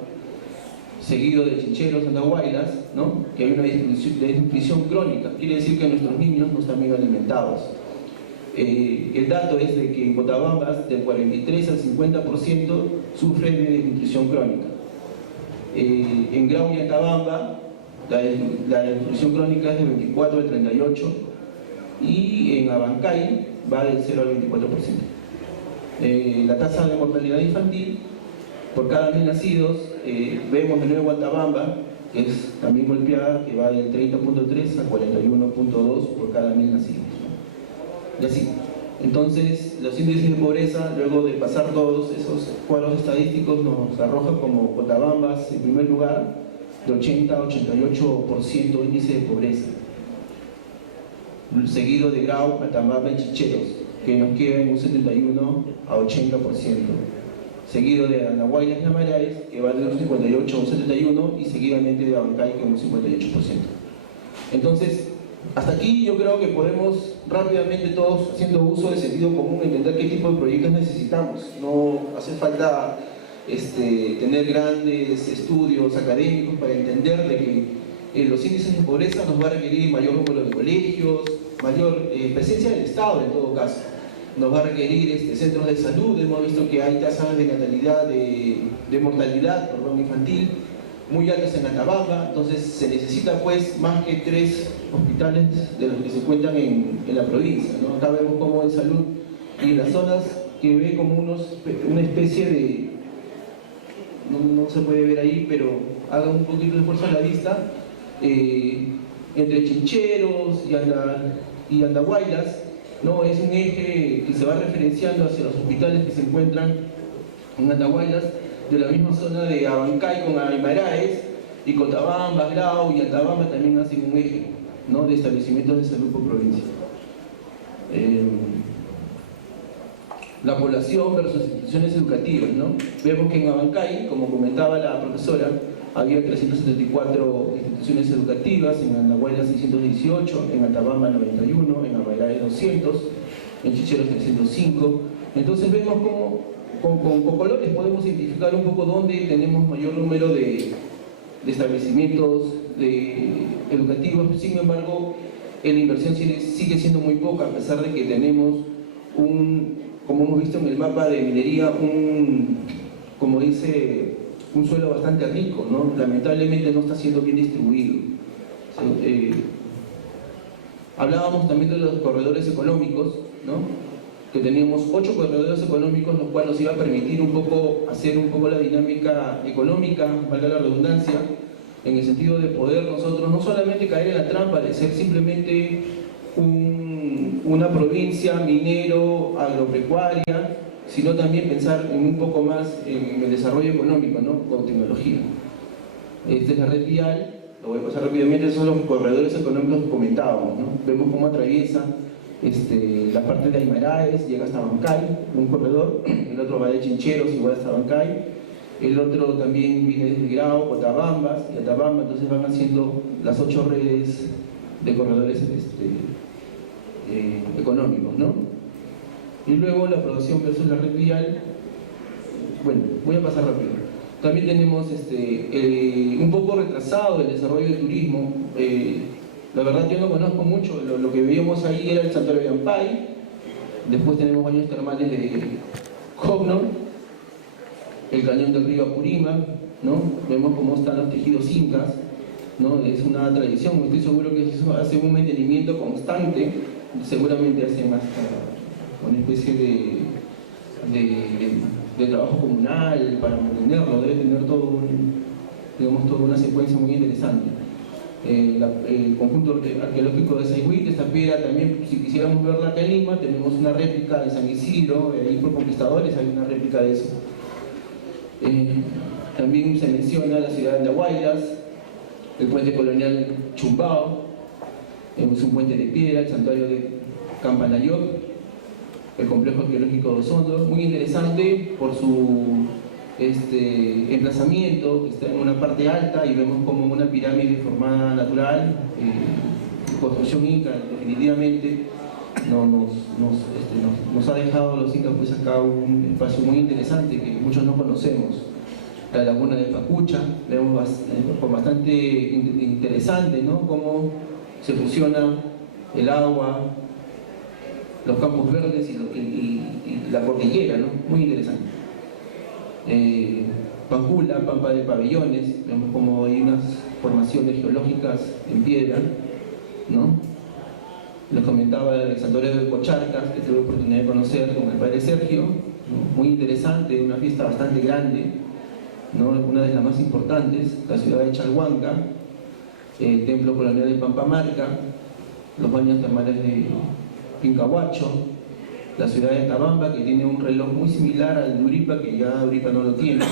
seguido de Chincheros, Andahuaylas, ¿no? Que hay una desnutrición crónica, quiere decir que nuestros niños no están bien alimentados. El dato es de que en Cotabambas del 43 al 50% sufren de desnutrición crónica. En Grau y Atabamba la desnutrición crónica es del 24 al 38 y en Abancay va del 0 al 24%. La tasa de mortalidad infantil por cada 1000 nacidos, vemos de nuevo Atabamba, que es también golpeada, que va del 30.3 al 41.2 por cada 1000 nacidos. Y así. Entonces, los índices de pobreza, luego de pasar todos esos cuadros estadísticos, nos arroja como Cotabambas en primer lugar, de 80 a 88% índice de pobreza. Seguido de Grau, Atabamba y Chincheros, que nos queda en un 71 a 80%. Seguido de Andahuaylas y Amaraes, que va de un 58 a un 71, y seguidamente de Abancay, que es un 58%. Entonces, hasta aquí yo creo que podemos rápidamente todos, haciendo uso de sentido común, entender qué tipo de proyectos necesitamos. No hace falta tener grandes estudios académicos para entender de que los índices de pobreza nos va a requerir mayor número de colegios, mayor presencia del Estado en todo caso. Nos va a requerir centros de salud. Hemos visto que hay tasas de natalidad, de mortalidad infantil muy altas en Atabamba, entonces se necesita pues más que 3 hospitales de los que se cuentan en la provincia, ¿no? Acá vemos como en salud y en las zonas que ve como una especie de, no se puede ver ahí, pero haga un poquito de esfuerzo a la vista, entre Chincheros y Andahuaylas, ¿no? Es un eje que se va referenciando hacia los hospitales que se encuentran en Andahuaylas, de la misma zona de Abancay con Aymaraes, y Cotabamba, Grau y Atabamba también hacen un eje, ¿no? De establecimientos de salud por provincia. La población versus instituciones educativas, ¿no? Vemos que en Abancay, como comentaba la profesora, había 374 instituciones educativas, en Andahuaylas 618, en Atabamba 91, en Aymaraes 200, en Chincheros 305. Entonces vemos cómo con colores podemos identificar un poco dónde tenemos mayor número de establecimientos educativos. Sin embargo, la inversión sigue siendo muy poca, a pesar de que tenemos como hemos visto en el mapa de minería, como dice, un suelo bastante rico, ¿no? Lamentablemente no está siendo bien distribuido. Hablábamos también de los corredores económicos, ¿no? Que teníamos 8 corredores económicos, los cuales nos iba a permitir hacer un poco la dinámica económica, valga la redundancia, en el sentido de poder nosotros no solamente caer en la trampa de ser simplemente una provincia minero, agropecuaria, sino también pensar en un poco más en el desarrollo económico, ¿no? Con tecnología. Esta es la red vial, lo voy a pasar rápidamente, son los corredores económicos que comentábamos, ¿no? Vemos cómo atraviesa la parte de Aymaraes, llega hasta Abancay, un corredor, el otro va de Chincheros, igual hasta Abancay, el otro también viene desde Grau, Cotabambas y Atabamba, entonces van haciendo las 8 redes de corredores económicos, ¿no? Y luego la producción versus la red vial. Bueno, voy a pasar rápido. También tenemos un poco retrasado el desarrollo del turismo. La verdad yo no conozco mucho, lo que veíamos ahí era el santuario de Ampay, después tenemos baños termales de Cogno, el cañón del río Apurímac, ¿no? Vemos cómo están los tejidos incas, ¿no? Es una tradición, estoy seguro que eso hace un mantenimiento constante, seguramente hacen hasta una especie de trabajo comunal para mantenerlo, debe tener todo toda una secuencia muy interesante. El conjunto arqueológico de Sayhuite, esta piedra también, si quisiéramos verla acá en Lima, tenemos una réplica de San Isidro, ahí por Conquistadores hay una réplica de eso. También se menciona la ciudad de Huaylas, el puente colonial Chumbao, es un puente de piedra, el santuario de Campanayot, el complejo arqueológico de Osondo, muy interesante por su emplazamiento, que está en una parte alta y vemos como una pirámide formada natural, construcción inca, definitivamente nos ha dejado a los incas pues acá un espacio muy interesante que muchos no conocemos. La laguna de Pacucha, vemos bastante interesante, ¿no? Cómo se fusiona el agua, los campos verdes y la cordillera, ¿no? Muy interesante. Pancula, Pampa de Pabellones, vemos como hay unas formaciones geológicas en piedra, ¿no? Les comentaba el santuario de Cocharcas, que tuve oportunidad de conocer con el padre Sergio, ¿no? Muy interesante, una fiesta bastante grande, ¿no? Una de las más importantes, la ciudad de Chalhuanca, el templo colonial de Pampamarca, los baños termales de Pincahuacho, la ciudad de Tabamba, que tiene un reloj muy similar al de Uripa, que ya Uripa no lo tiene.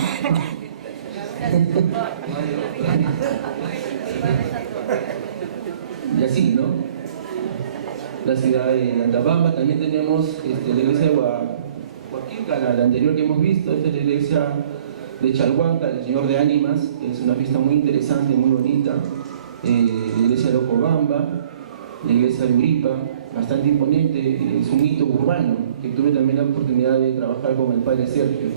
Y así, ¿no? La ciudad de Antabamba, también tenemos la iglesia de Huaquica, la anterior que hemos visto, esta es la iglesia de Chalhuanca, el Señor de Ánimas, que es una fiesta muy interesante, muy bonita, la iglesia de Ocobamba, la iglesia de Uripa, bastante imponente, es un hito urbano, que tuve también la oportunidad de trabajar con el padre Sergio.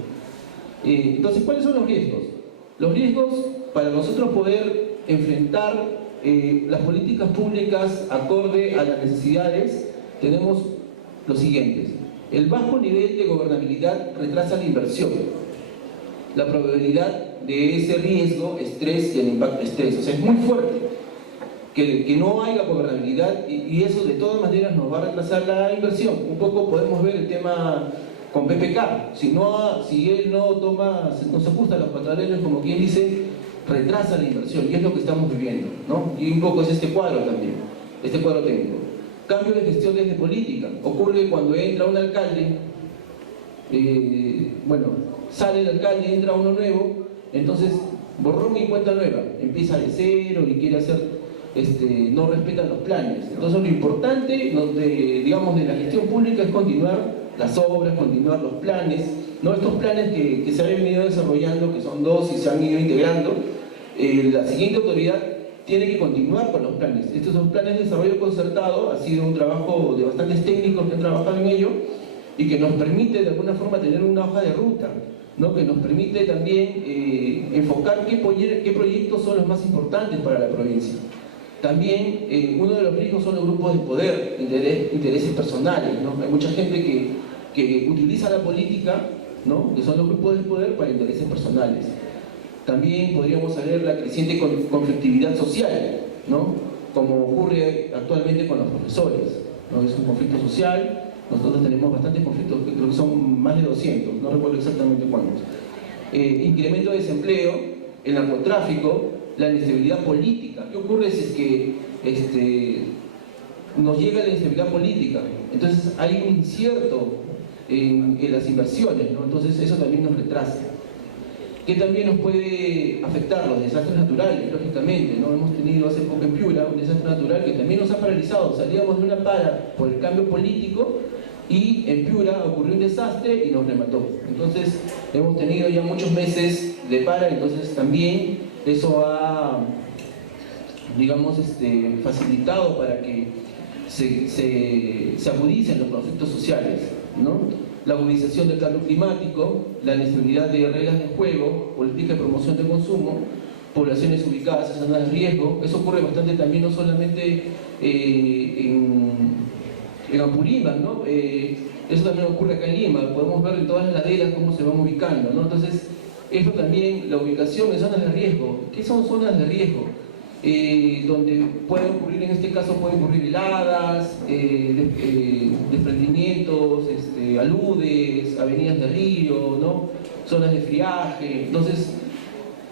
Entonces, ¿cuáles son los riesgos? Los riesgos para nosotros poder enfrentar las políticas públicas acorde a las necesidades, tenemos los siguientes. El bajo nivel de gobernabilidad retrasa la inversión. La probabilidad de ese riesgo, estrés y el impacto estrés, o sea, es muy fuerte. Que no haya gobernabilidad y eso de todas maneras nos va a retrasar la inversión. Un poco podemos ver el tema con PPK. Si él no se ajusta a los pantalones, como quien dice, retrasa la inversión y es lo que estamos viviendo, ¿no? Y un poco es este cuadro también, este cuadro técnico. Cambio de gestiones de política. Ocurre cuando entra un alcalde, sale el alcalde, entra uno nuevo, entonces borrón y cuenta nueva, empieza de cero y quiere hacer, no respetan los planes. Entonces lo importante de la gestión pública es continuar las obras, continuar los planes, ¿no? Estos planes que se han venido desarrollando, que son 2 y se han ido integrando, la siguiente autoridad tiene que continuar con los planes. Estos son planes de desarrollo concertado, ha sido un trabajo de bastantes técnicos que han trabajado en ello y que nos permite de alguna forma tener una hoja de ruta, ¿no? Que nos permite también enfocar qué proyectos son los más importantes para la provincia. También uno de los riesgos son los grupos de poder, intereses personales, ¿no? Hay mucha gente que utiliza la política, ¿no? Que son los grupos de poder para intereses personales. También podríamos saber la creciente conflictividad social, ¿no? Como ocurre actualmente con los profesores, ¿no? Es un conflicto social, nosotros tenemos bastantes conflictos, creo que son más de 200, no recuerdo exactamente cuántos. Incremento de desempleo, el narcotráfico, la inestabilidad política. ¿Qué ocurre si es que nos llega la inestabilidad política? Entonces hay un incierto en las inversiones, ¿no? Entonces eso también nos retrasa. ¿Qué también nos puede afectar? Los desastres naturales, lógicamente, ¿no? Hemos tenido hace poco en Piura un desastre natural que también nos ha paralizado. Salíamos de una para por el cambio político y en Piura ocurrió un desastre y nos remató. Entonces hemos tenido ya muchos meses de para, entonces también eso ha, facilitado para que se agudicen los conflictos sociales, ¿no? La agudización del cambio climático, la inestabilidad de reglas de juego, política de promoción de consumo, poblaciones ubicadas en zonas de riesgo. Eso ocurre bastante también, no solamente en Apurímac, ¿no? Eso también ocurre acá en Lima. Podemos ver en todas las laderas cómo se van ubicando, ¿no? Entonces, esto también, la ubicación en zonas de riesgo. ¿Qué son zonas de riesgo? Donde pueden ocurrir, en este caso pueden ocurrir heladas, desprendimientos, aludes, avenidas de río, ¿no? Zonas de friaje. Entonces,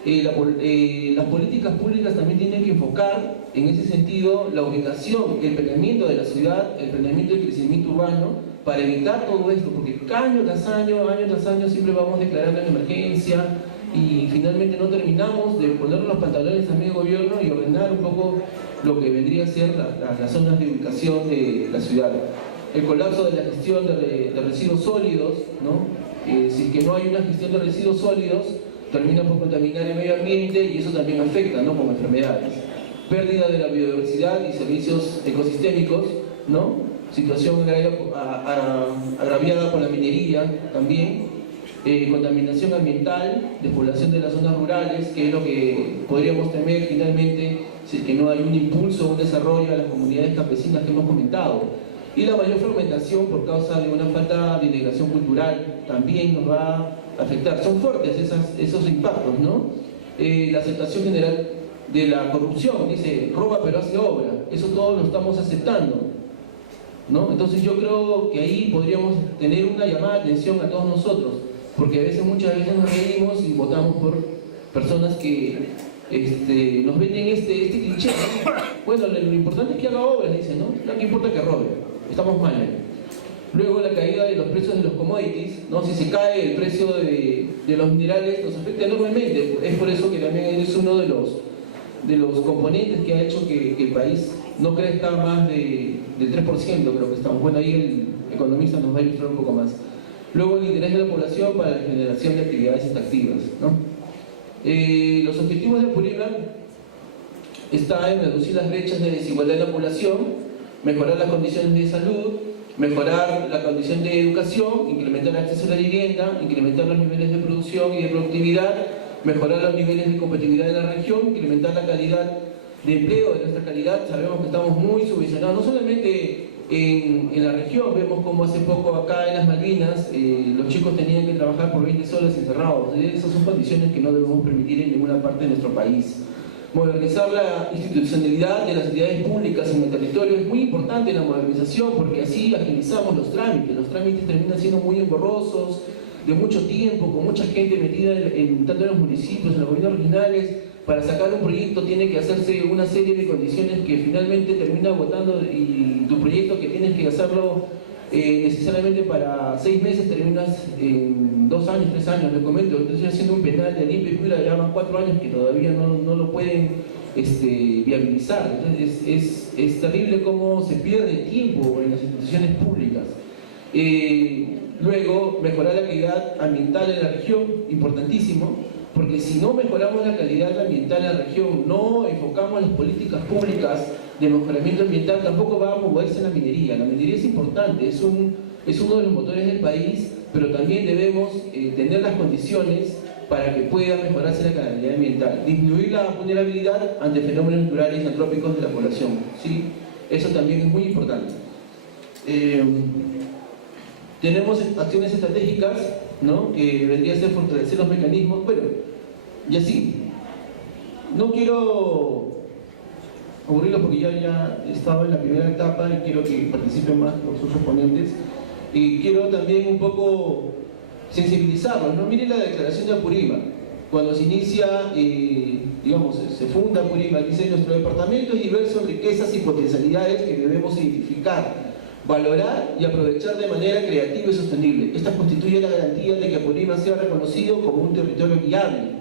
las políticas públicas también tienen que enfocar en ese sentido la ubicación, el planeamiento de la ciudad, el planeamiento del crecimiento urbano, para evitar todo esto, porque año tras año siempre vamos declarando en emergencia y finalmente no terminamos de poner los pantalones al medio gobierno y ordenar un poco lo que vendría a ser las zonas de ubicación de la ciudad. El colapso de la gestión de residuos sólidos, ¿no? Si es que no hay una gestión de residuos sólidos, termina por contaminar el medio ambiente y eso también afecta, ¿no? Como enfermedades. Pérdida de la biodiversidad y servicios ecosistémicos, ¿no? Situación agraviada por la minería también, contaminación ambiental, despoblación de las zonas rurales, que es lo que podríamos temer finalmente si es que no hay un impulso, un desarrollo a las comunidades campesinas que hemos comentado. Y la mayor fragmentación por causa de una falta de integración cultural también nos va a afectar. Son fuertes esos impactos, ¿no? La aceptación general de la corrupción, dice, roba pero hace obra. Eso todos lo estamos aceptando, ¿no? Entonces yo creo que ahí podríamos tener una llamada de atención a todos nosotros, porque muchas veces nos reímos y votamos por personas que nos venden este cliché, ¿no? Bueno, lo importante es que haga obras, dicen, ¿no? No que importa que robe, estamos mal ahí. Luego la caída de los precios de los commodities, ¿no? Si se cae el precio de los minerales nos afecta enormemente. Es por eso que también es uno de los componentes que ha hecho que el país no crezca más del 3%, creo que estamos. Bueno, ahí el economista nos va a ilustrar un poco más. Luego el interés de la población para la generación de actividades extractivas, ¿no? Los objetivos de Apurímac están en reducir las brechas de desigualdad en la población, mejorar las condiciones de salud, mejorar la condición de educación, incrementar el acceso a la vivienda, incrementar los niveles de producción y de productividad, mejorar los niveles de competitividad de la región, incrementar la calidad de empleo, de nuestra calidad. Sabemos que estamos muy subvencionados, no solamente en la región. Vemos como hace poco acá en las Malvinas los chicos tenían que trabajar por 20 soles encerrados. Esas son condiciones que no debemos permitir en ninguna parte de nuestro país. Modernizar la institucionalidad de las entidades públicas en el territorio es muy importante, la modernización, porque así agilizamos los trámites. Los trámites terminan siendo muy engorrosos, de mucho tiempo, con mucha gente metida tanto en los municipios, en los gobiernos regionales. Para sacar un proyecto tiene que hacerse una serie de condiciones que finalmente termina agotando, y tu proyecto que tienes que hacerlo necesariamente para 6 meses terminas en 2 años, 3 años, me comento. Entonces haciendo un penal de limpia y pura ya van 4 años que todavía no lo pueden viabilizar. Entonces es terrible cómo se pierde tiempo en las instituciones públicas. Luego, mejorar la calidad ambiental en la región, importantísimo, porque si no mejoramos la calidad ambiental en la región, no enfocamos las políticas públicas de mejoramiento ambiental, tampoco va a moverse la minería. La minería es importante, es uno de los motores del país, pero también debemos tener las condiciones para que pueda mejorarse la calidad ambiental. Disminuir la vulnerabilidad ante fenómenos naturales y antrópicos de la población, ¿sí? Eso también es muy importante. Tenemos acciones estratégicas, ¿no? Que vendría a ser fortalecer los mecanismos. Bueno, y así. No quiero aburrirlos porque ya estaba en la primera etapa y quiero que participen más por sus ponentes. Y quiero también un poco sensibilizarlos, ¿no? Miren la declaración de Apurímac. Cuando se inicia, se funda Apurímac, dice: nuestro departamento es diverso en riquezas y potencialidades que debemos identificar, valorar y aprovechar de manera creativa y sostenible. Esta constituye la garantía de que Apurímac sea reconocido como un territorio viable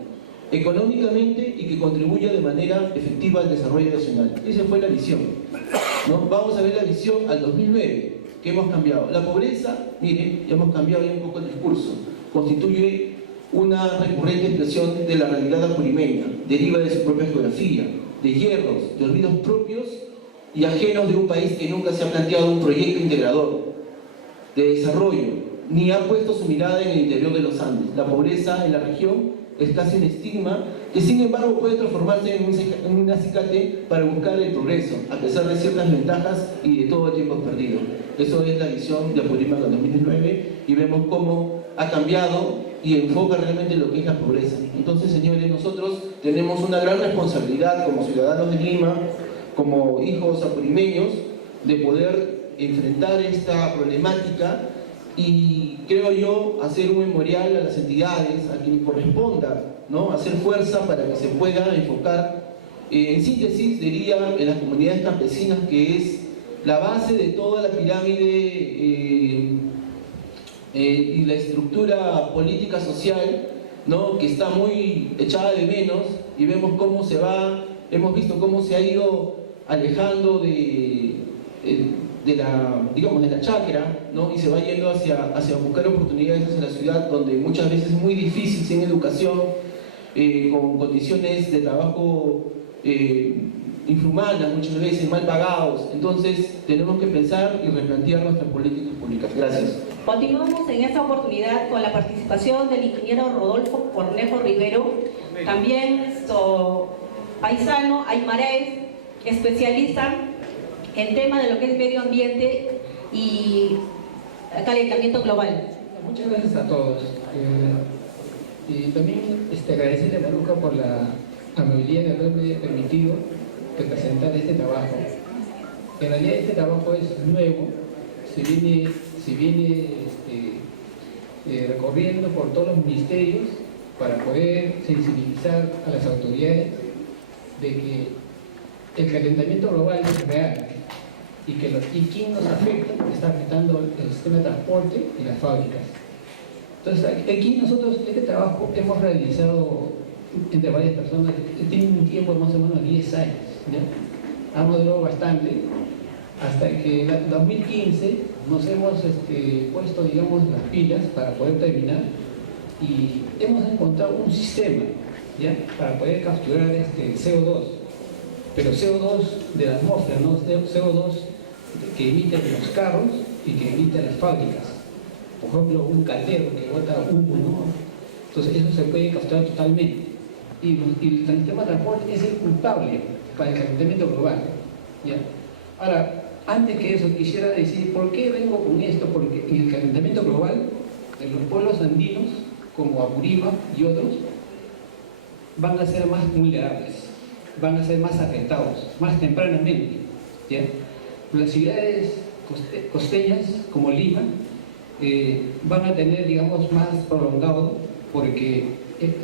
económicamente y que contribuya de manera efectiva al desarrollo nacional. Esa fue la visión, ¿no? Vamos a ver la visión al 2009, que hemos cambiado. La pobreza, miren, ya hemos cambiado ya un poco el discurso, constituye una recurrente expresión de la realidad apurimeña, deriva de su propia geografía, de hierros, de olvidos propios y ajenos de un país que nunca se ha planteado un proyecto integrador de desarrollo, ni ha puesto su mirada en el interior de los Andes. La pobreza en la región es casi un estigma que sin embargo puede transformarse en un acicate para buscar el progreso, a pesar de ciertas ventajas y de todo el tiempo perdido. Eso es la visión de Apurímac en 2019 y vemos cómo ha cambiado y enfoca realmente lo que es la pobreza. Entonces, señores, nosotros tenemos una gran responsabilidad como ciudadanos de Lima, como hijos apurimeños, de poder enfrentar esta problemática y, creo yo, hacer un memorial a las entidades, a quienes corresponda, ¿no? Hacer fuerza para que se pueda enfocar, en síntesis, diría, en las comunidades campesinas, que es la base de toda la pirámide y la estructura política social, ¿no? Que está muy echada de menos, y vemos cómo hemos visto cómo se ha ido alejando de la chacra, ¿no? Y se va yendo hacia buscar oportunidades hacia la ciudad, donde muchas veces es muy difícil, sin educación, con condiciones de trabajo infrahumanas, muchas veces mal pagados. Entonces tenemos que pensar y replantear nuestras políticas públicas. Gracias. Continuamos en esta oportunidad con la participación del ingeniero Rodolfo Cornejo Rivero, también nuestro paisano aymarés, especialista en tema de lo que es medio ambiente y calentamiento global. Muchas gracias a todos. Y también agradecerle a Maruja por la amabilidad de haberme permitido presentar este trabajo. En realidad este trabajo es nuevo, se viene recorriendo por todos los ministerios para poder sensibilizar a las autoridades de que el calentamiento global es real y quién nos afecta, está afectando el sistema de transporte y las fábricas. Entonces aquí nosotros este trabajo hemos realizado entre varias personas, tiene un tiempo de más o menos 10 años, ¿ya? Ha modelado bastante, hasta que en 2015 nos hemos puesto, digamos, las pilas para poder terminar y hemos encontrado un sistema, ¿ya? Para poder capturar CO2, pero CO2 de la atmósfera, no CO2 que emiten los carros y que emiten las fábricas. Por ejemplo, un caldero que bota humo, ¿no? Entonces eso se puede capturar totalmente. Y el sistema de transporte es el culpable para el calentamiento global, ¿ya? Ahora, antes que eso, quisiera decir por qué vengo con esto, porque en el calentamiento global, en los pueblos andinos, como Apurímac y otros, van a ser más vulnerables, van a ser más afectados, más tempranamente, ¿ya? Las ciudades costeñas, como Lima, van a tener, digamos, más prolongado, porque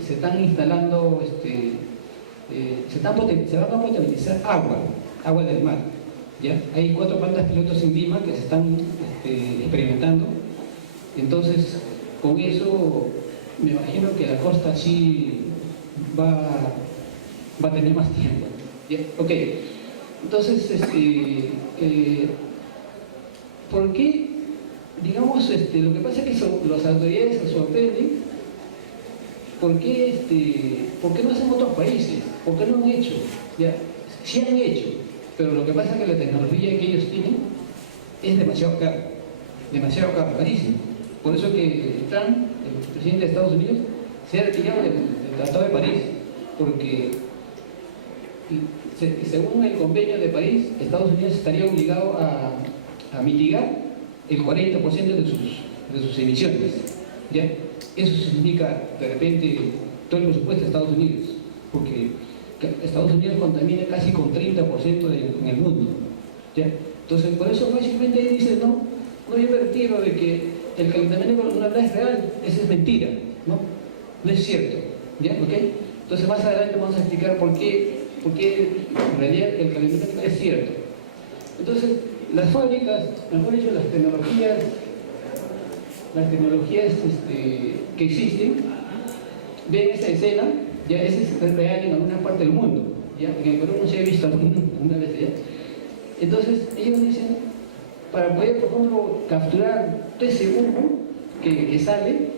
se están instalando, se van a potabilizar agua del mar, ¿ya? Hay 4 plantas pilotos en Lima que se están experimentando. Entonces, con eso me imagino que la costa sí va a tener más tiempo, ¿ya? Ok, entonces, ¿por qué? Digamos, lo que pasa es que las autoridades se sorprenden. ¿Por qué no hacen otros países? ¿Por qué no han hecho? ¿Ya? Sí han hecho, pero lo que pasa es que la tecnología que ellos tienen es demasiado cara, carísimo. Por eso que Trump, el presidente de Estados Unidos, se ha retirado del Tratado de París, porque según el convenio de París, Estados Unidos estaría obligado a mitigar el 40% de sus emisiones, ¿ya? Eso significa, de repente, todo el presupuesto de Estados Unidos, porque Estados Unidos contamina casi con 30% en el mundo, ¿ya? Entonces, por eso fácilmente ahí dice, no, yo me retiro de que el calentamiento global es real, eso es mentira, no es cierto, ¿ya? ¿Ok? Entonces, más adelante vamos a explicar por qué en realidad el calentamiento es cierto. Entonces, las fábricas, mejor dicho, las tecnologías que existen, ven esa escena, ya ese es real en alguna parte del mundo, ya en el Perú no se ha visto alguna vez ya. Entonces ellos dicen, para poder, por ejemplo, capturar ese humo que sale,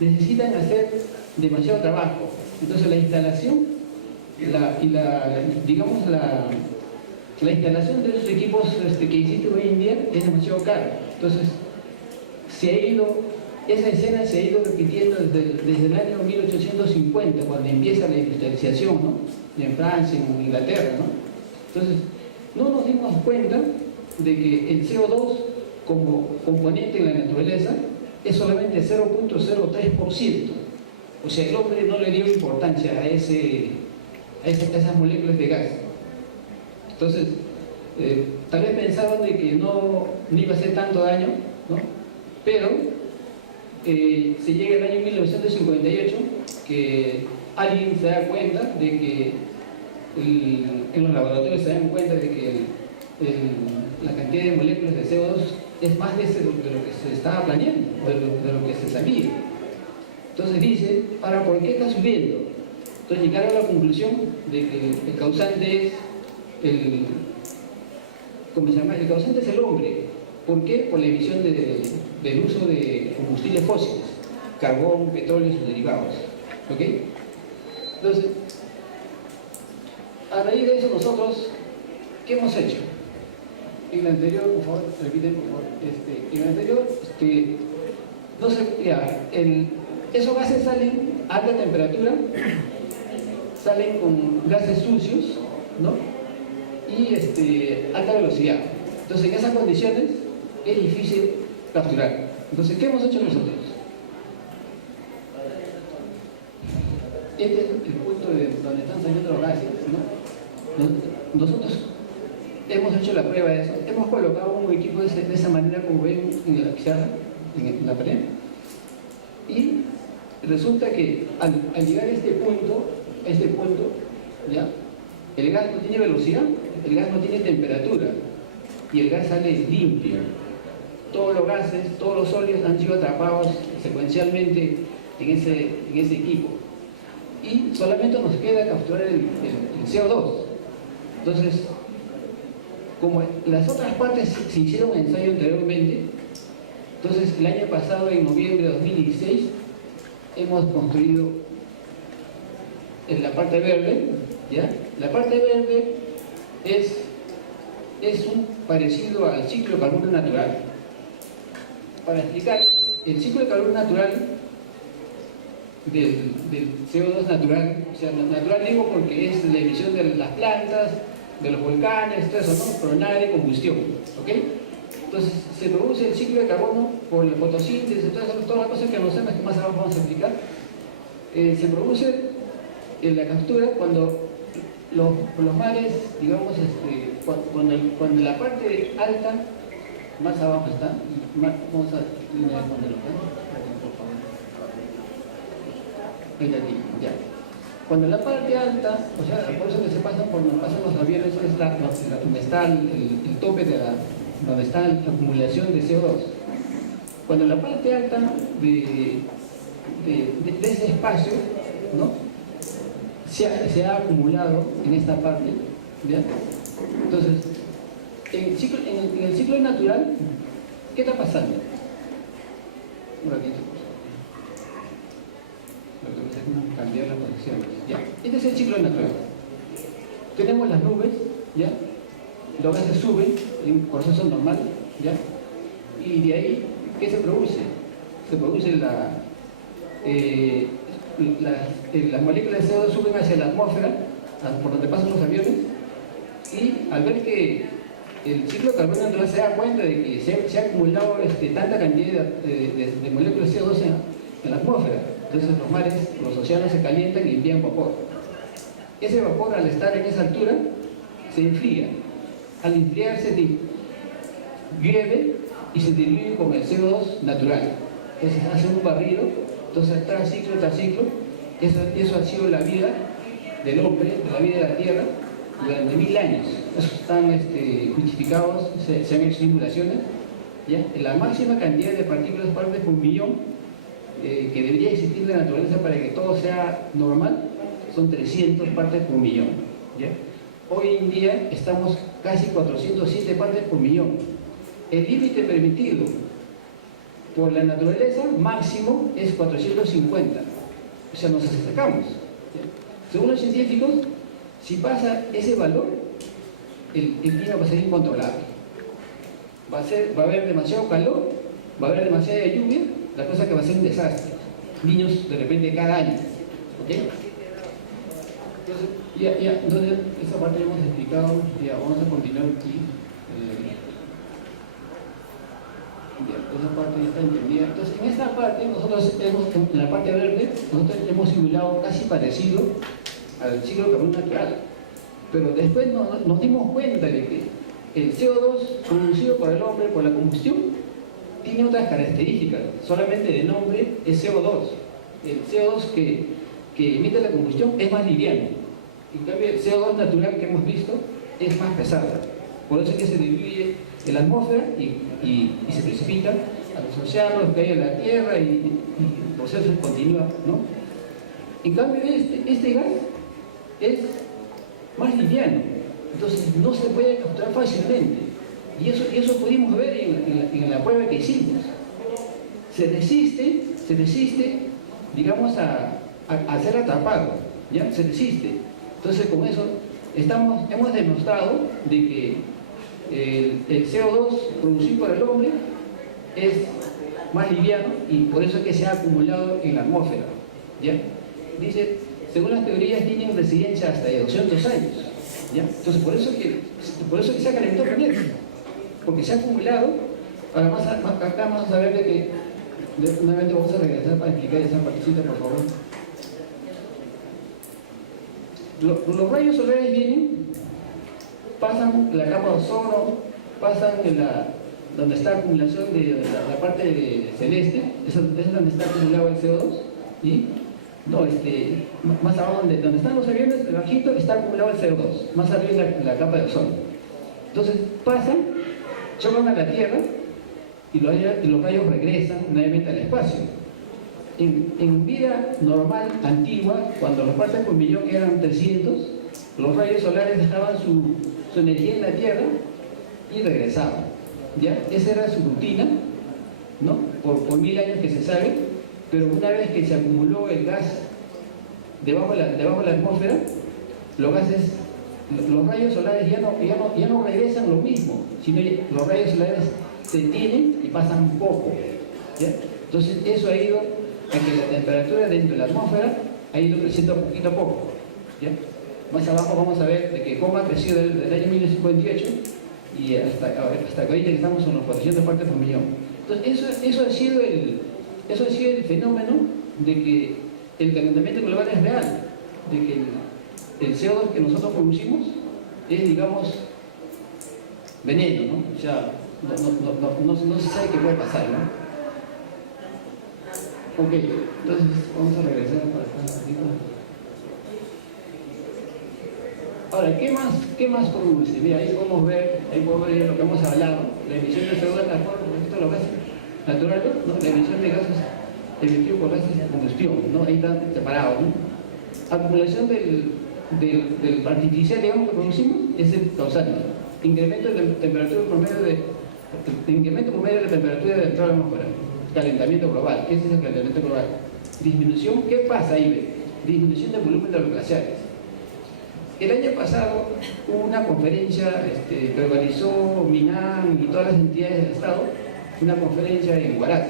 necesitan hacer demasiado trabajo. Entonces la instalación la instalación de esos equipos que existen hoy en día es demasiado cara. Entonces se ha ido esa escena se ha ido repitiendo desde el año 1850, cuando empieza la industrialización, ¿no? En Francia, en Inglaterra, ¿no? Entonces, no nos dimos cuenta de que el CO2 como componente en la naturaleza es solamente 0.03%. O sea, el hombre no le dio importancia a esas moléculas de gas. Entonces, tal vez pensaban de que no iba a hacer tanto daño, ¿no? Pero se llega el año 1958 que alguien se da cuenta de que en los laboratorios se dan cuenta de que la cantidad de moléculas de CO2 es más de lo que se estaba planeando, o de lo que se sabía. Entonces dice, ahora, ¿por qué está subiendo? Entonces llegaron a la conclusión de que el causante es ¿cómo se llama? El causante es el hombre. ¿Por qué? Por la emisión del uso de combustibles fósiles, carbón, petróleo y sus derivados. ¿Ok? Entonces, a raíz de eso nosotros, ¿qué hemos hecho? En el anterior, por favor, repiten, por favor. En el anterior, no sé, ya, esos gases salen a alta temperatura, salen con gases sucios, ¿no? Y alta velocidad. Entonces, en esas condiciones es difícil capturar. Entonces, ¿qué hemos hecho nosotros? Este es el punto donde están saliendo los gases, ¿no? Nosotros hemos hecho la prueba de eso, hemos colocado un equipo de esa manera como ven en la pizarra, en la pared, y resulta que al llegar a este punto, ¿ya? El gas no tiene velocidad, el gas no tiene temperatura y el gas sale limpio. Todos los gases, todos los óleos han sido atrapados secuencialmente en ese equipo. Y solamente nos queda capturar el CO2. Entonces, como las otras partes se hicieron ensayo anteriormente, entonces el año pasado, en noviembre de 2016, hemos construido en la parte verde, ¿ya? La parte verde es un parecido al ciclo de carbono natural. Para explicar, el ciclo de carbono natural del CO2 natural, o sea, natural digo porque es la emisión de las plantas, de los volcanes, todo eso, ¿no? Por nada de combustión, ¿ok? Entonces, se produce el ciclo de carbono por la fotosíntesis, todas las cosas que conocemos, que más abajo vamos a explicar. Se produce en la captura cuando los mares, digamos, cuando la parte alta, más abajo está, vamos a ponerlo acá, por favor. Aquí, ya. Cuando la parte alta, o sea, por eso que se pasan cuando pasan los aviones, es donde está el tope donde está la acumulación de CO2. Cuando la parte alta de ese espacio, ¿no? se ha acumulado en esta parte, ¿ya? Entonces, en el ciclo natural, ¿qué está pasando? Un ratito. Cambiar la posición. Ya. Este es el ciclo natural. Tenemos las nubes, ¿ya? Los gases suben en un proceso normal, ¿ya? Y de ahí, ¿qué se produce? Se produce las moléculas de CO2 suben hacia la atmósfera, por donde pasan los aviones, y al ver que el ciclo de carbono natural se da cuenta de que se ha acumulado tanta cantidad de moléculas de CO2 en la atmósfera. Entonces los mares, los océanos se calientan y envían vapor. Ese vapor, al estar en esa altura, se enfría. Al enfriarse, llueve y se diluye con el CO2 natural. Entonces hace un barrido, entonces tras ciclo, eso ha sido la vida del hombre, de la vida de la Tierra, durante 1000 años. Eso están justificados, se han hecho simulaciones, ¿ya? La máxima cantidad de partículas partes por millón que debería existir en la naturaleza para que todo sea normal, son 300 partes por millón, ¿ya? Hoy en día estamos casi 407 partes por millón. El límite permitido por la naturaleza máximo es 450, o sea, nos acercamos, ¿ya? Según los científicos, si pasa ese valor, el clima va a ser incontrolable. Va a haber demasiado calor, va a haber demasiada lluvia la cosa que va a ser un desastre. Niños de repente cada año, ¿ok? Entonces, esa parte ya hemos explicado, ya vamos a continuar aquí. Esa parte ya está entendida. Entonces, en esta parte, nosotros en la parte verde, nosotros hemos simulado casi parecido al ciclo de carbono natural. Pero después nos dimos cuenta de que el CO2 producido por el hombre por la combustión tiene otras características. Solamente de nombre es CO2. El CO2 que emite la combustión es más liviano. En cambio, el CO2 natural que hemos visto es más pesado. Por eso es que se divide en la atmósfera y se precipita a los océanos, cae en la tierra y el proceso continúa, ¿no? En cambio, este gas es más liviano, entonces no se puede capturar fácilmente. Y eso pudimos ver en la prueba que hicimos. Se resiste, digamos, a ser atrapado, ¿ya? Se resiste. Entonces, con eso hemos demostrado de que el CO2 producido por el hombre es más liviano y por eso es que se ha acumulado en la atmósfera, ¿ya? Dice, según las teorías, tienen residencia hasta de 200 años, ¿ya? Entonces, por eso es que se ha calentado el planeta, porque se ha acumulado. Ahora, acá vamos a ver de que, nuevamente vamos a regresar para explicar esa partecita, por favor. Los rayos solares vienen, pasan la capa de ozono, pasan donde está la acumulación de la parte celeste, es donde está acumulado el CO2, ¿sí? No, más abajo donde están los aviones, debajito está acumulado el CO2, más arriba la capa de ozono. Entonces pasan, chocan a la Tierra y los rayos regresan nuevamente al espacio. En vida normal, antigua, cuando los partes por millón eran 300, los rayos solares dejaban su energía en la Tierra y regresaban, ¿ya? Esa era su rutina, ¿no? Por 1000 años que se sabe, pero una vez que se acumuló el gas debajo de la atmósfera, los rayos solares ya no regresan lo mismo, sino los rayos solares se detienen y pasan poco, ¿ya? Entonces eso ha ido a que la temperatura dentro de la atmósfera ha ido creciendo poquito a poco, ¿ya? Más abajo vamos a ver de que cómo ha crecido desde el año 1958 y hasta que ahorita que estamos en los 400 partes por millón. Entonces eso ha sido el fenómeno de que el calentamiento global es real, de que el CO2 que nosotros producimos es, digamos, veneno, ¿no? O sea, no se sabe qué puede pasar, ¿no? Ok, entonces vamos a regresar para acá. Ahora, ¿qué más podemos decir? Mira, ahí podemos ver lo que hemos hablado, la emisión de CO2 en la forma, esto lo gases naturales, ¿no? La emisión de gases emitidos por gases de combustión, ¿no? Ahí están separados, ¿no? Acumulación del artificial, digamos, que producimos, es el causante. Incremento de temperatura incremento promedio de la temperatura de la atmósfera. Calentamiento global. ¿Qué es el calentamiento global? Disminución. ¿Qué pasa ahí? Disminución del volumen de los glaciares. El año pasado hubo una conferencia que organizó MINAM y todas las entidades del Estado, una conferencia en Huaraz.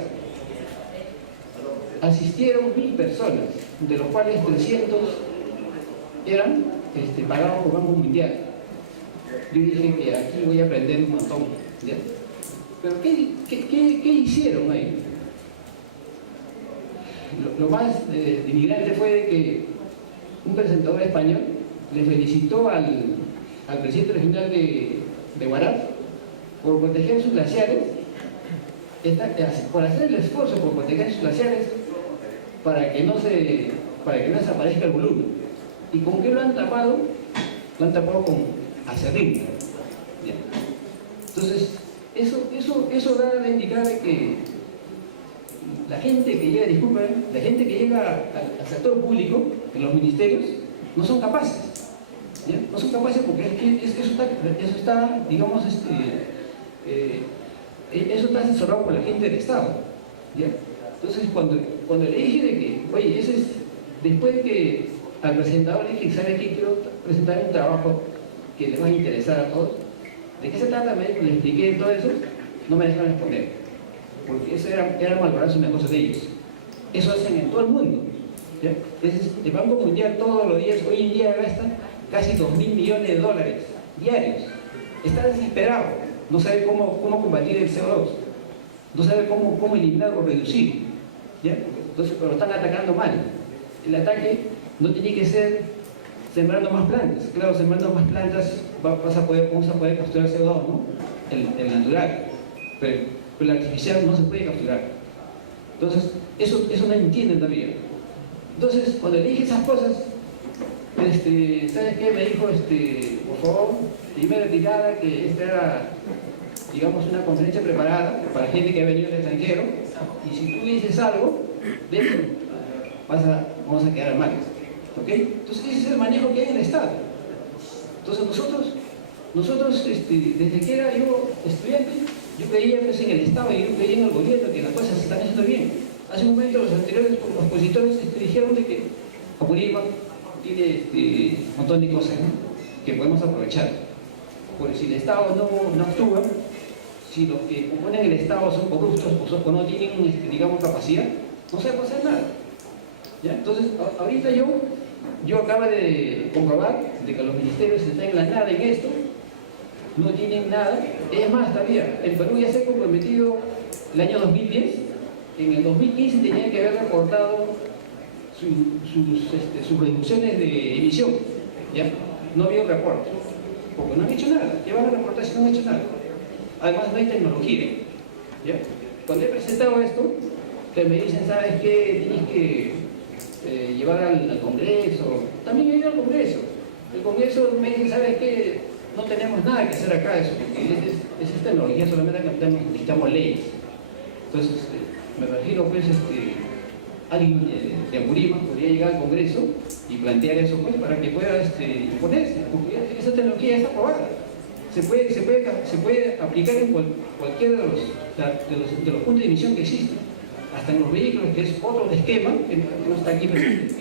Asistieron 1000 personas, de los cuales 300 eran pagados por Banco Mundial. Yo dije que aquí voy a aprender un montón, ¿ya? Pero ¿qué hicieron ahí? Lo más denigrante fue de que un presentador español le felicitó al presidente regional de Huaraz por proteger sus glaciares, por hacer el esfuerzo por proteger sus glaciares para que no desaparezca el volumen. ¿Y con qué lo han tapado? Lo han tapado con acerrín. Entonces, eso da a indicar de que la gente que llega, al sector público, en los ministerios, no son capaces. ¿Ya? No son capaces porque eso está, digamos, eso está asesorado por la gente del Estado. ¿Ya? Entonces, cuando le dije de que, oye, después de que al presentador le dije, ¿sabe qué? Quiero presentar un trabajo que les va a interesar a todos. ¿De qué se trata? Le expliqué todo eso, no me dejaron responder. porque eso era malbaratarse una cosa de ellos. Eso hacen en todo el mundo. ¿Ya? El Banco Mundial todos los días, hoy en día gasta casi $2.000 millones diarios. Está desesperado, no sabe cómo combatir el CO2, no sabe cómo eliminar o reducir. ¿Ya? Entonces, pero lo están atacando mal. El ataque no tiene que ser sembrando más plantas. Claro, sembrando más plantas vamos a poder capturar CO2, ¿no? El natural. Pero el artificial no se puede capturar. Entonces, eso no entienden todavía. Entonces, cuando le dije esas cosas, ¿sabes qué? Me dijo, por favor, primera tirada, que esta era, digamos, una conferencia preparada para gente que ha venido del extranjero, y si tú dices algo, vamos a quedar mal. ¿Ok? Entonces, ese es el manejo que hay en el Estado. Entonces, nosotros desde que era yo estudiante, yo creía pues, en el Estado y yo creía en el gobierno, que las cosas se están haciendo bien. Hace un momento los anteriores opositores dijeron de que Apurímac tiene un montón de cosas, ¿no?, que podemos aprovechar. Porque si el Estado no actúa, si los que componen el Estado son corruptos o no tienen, digamos, capacidad, no se puede hacer nada. ¿Ya? Entonces, ahorita yo acabo de comprobar de que los ministerios están en la nada en esto, no tienen nada. Es más, todavía, el Perú ya se ha comprometido el año 2010, en el 2015 tenía que haber reportado sus reducciones de emisión. ¿Ya? No había un reporte, porque no han hecho nada. ¿Qué van a reportar si no han hecho nada? Además, no hay tecnología. ¿Ya? Cuando he presentado esto, que me dicen, ¿sabes qué? Tienes que llevar al Congreso. También he ido al Congreso. El Congreso me dice, ¿sabes qué? No tenemos nada que hacer acá, eso, porque es tecnología, solamente necesitamos leyes. Entonces, me imagino, pues, alguien de Apurímac podría llegar al Congreso y plantear eso, pues, para que pueda imponerse, porque esa tecnología ya está aprobada. Se puede aplicar en cualquiera de los puntos de emisión que existen, hasta en los vehículos, que es otro esquema que no está aquí presente.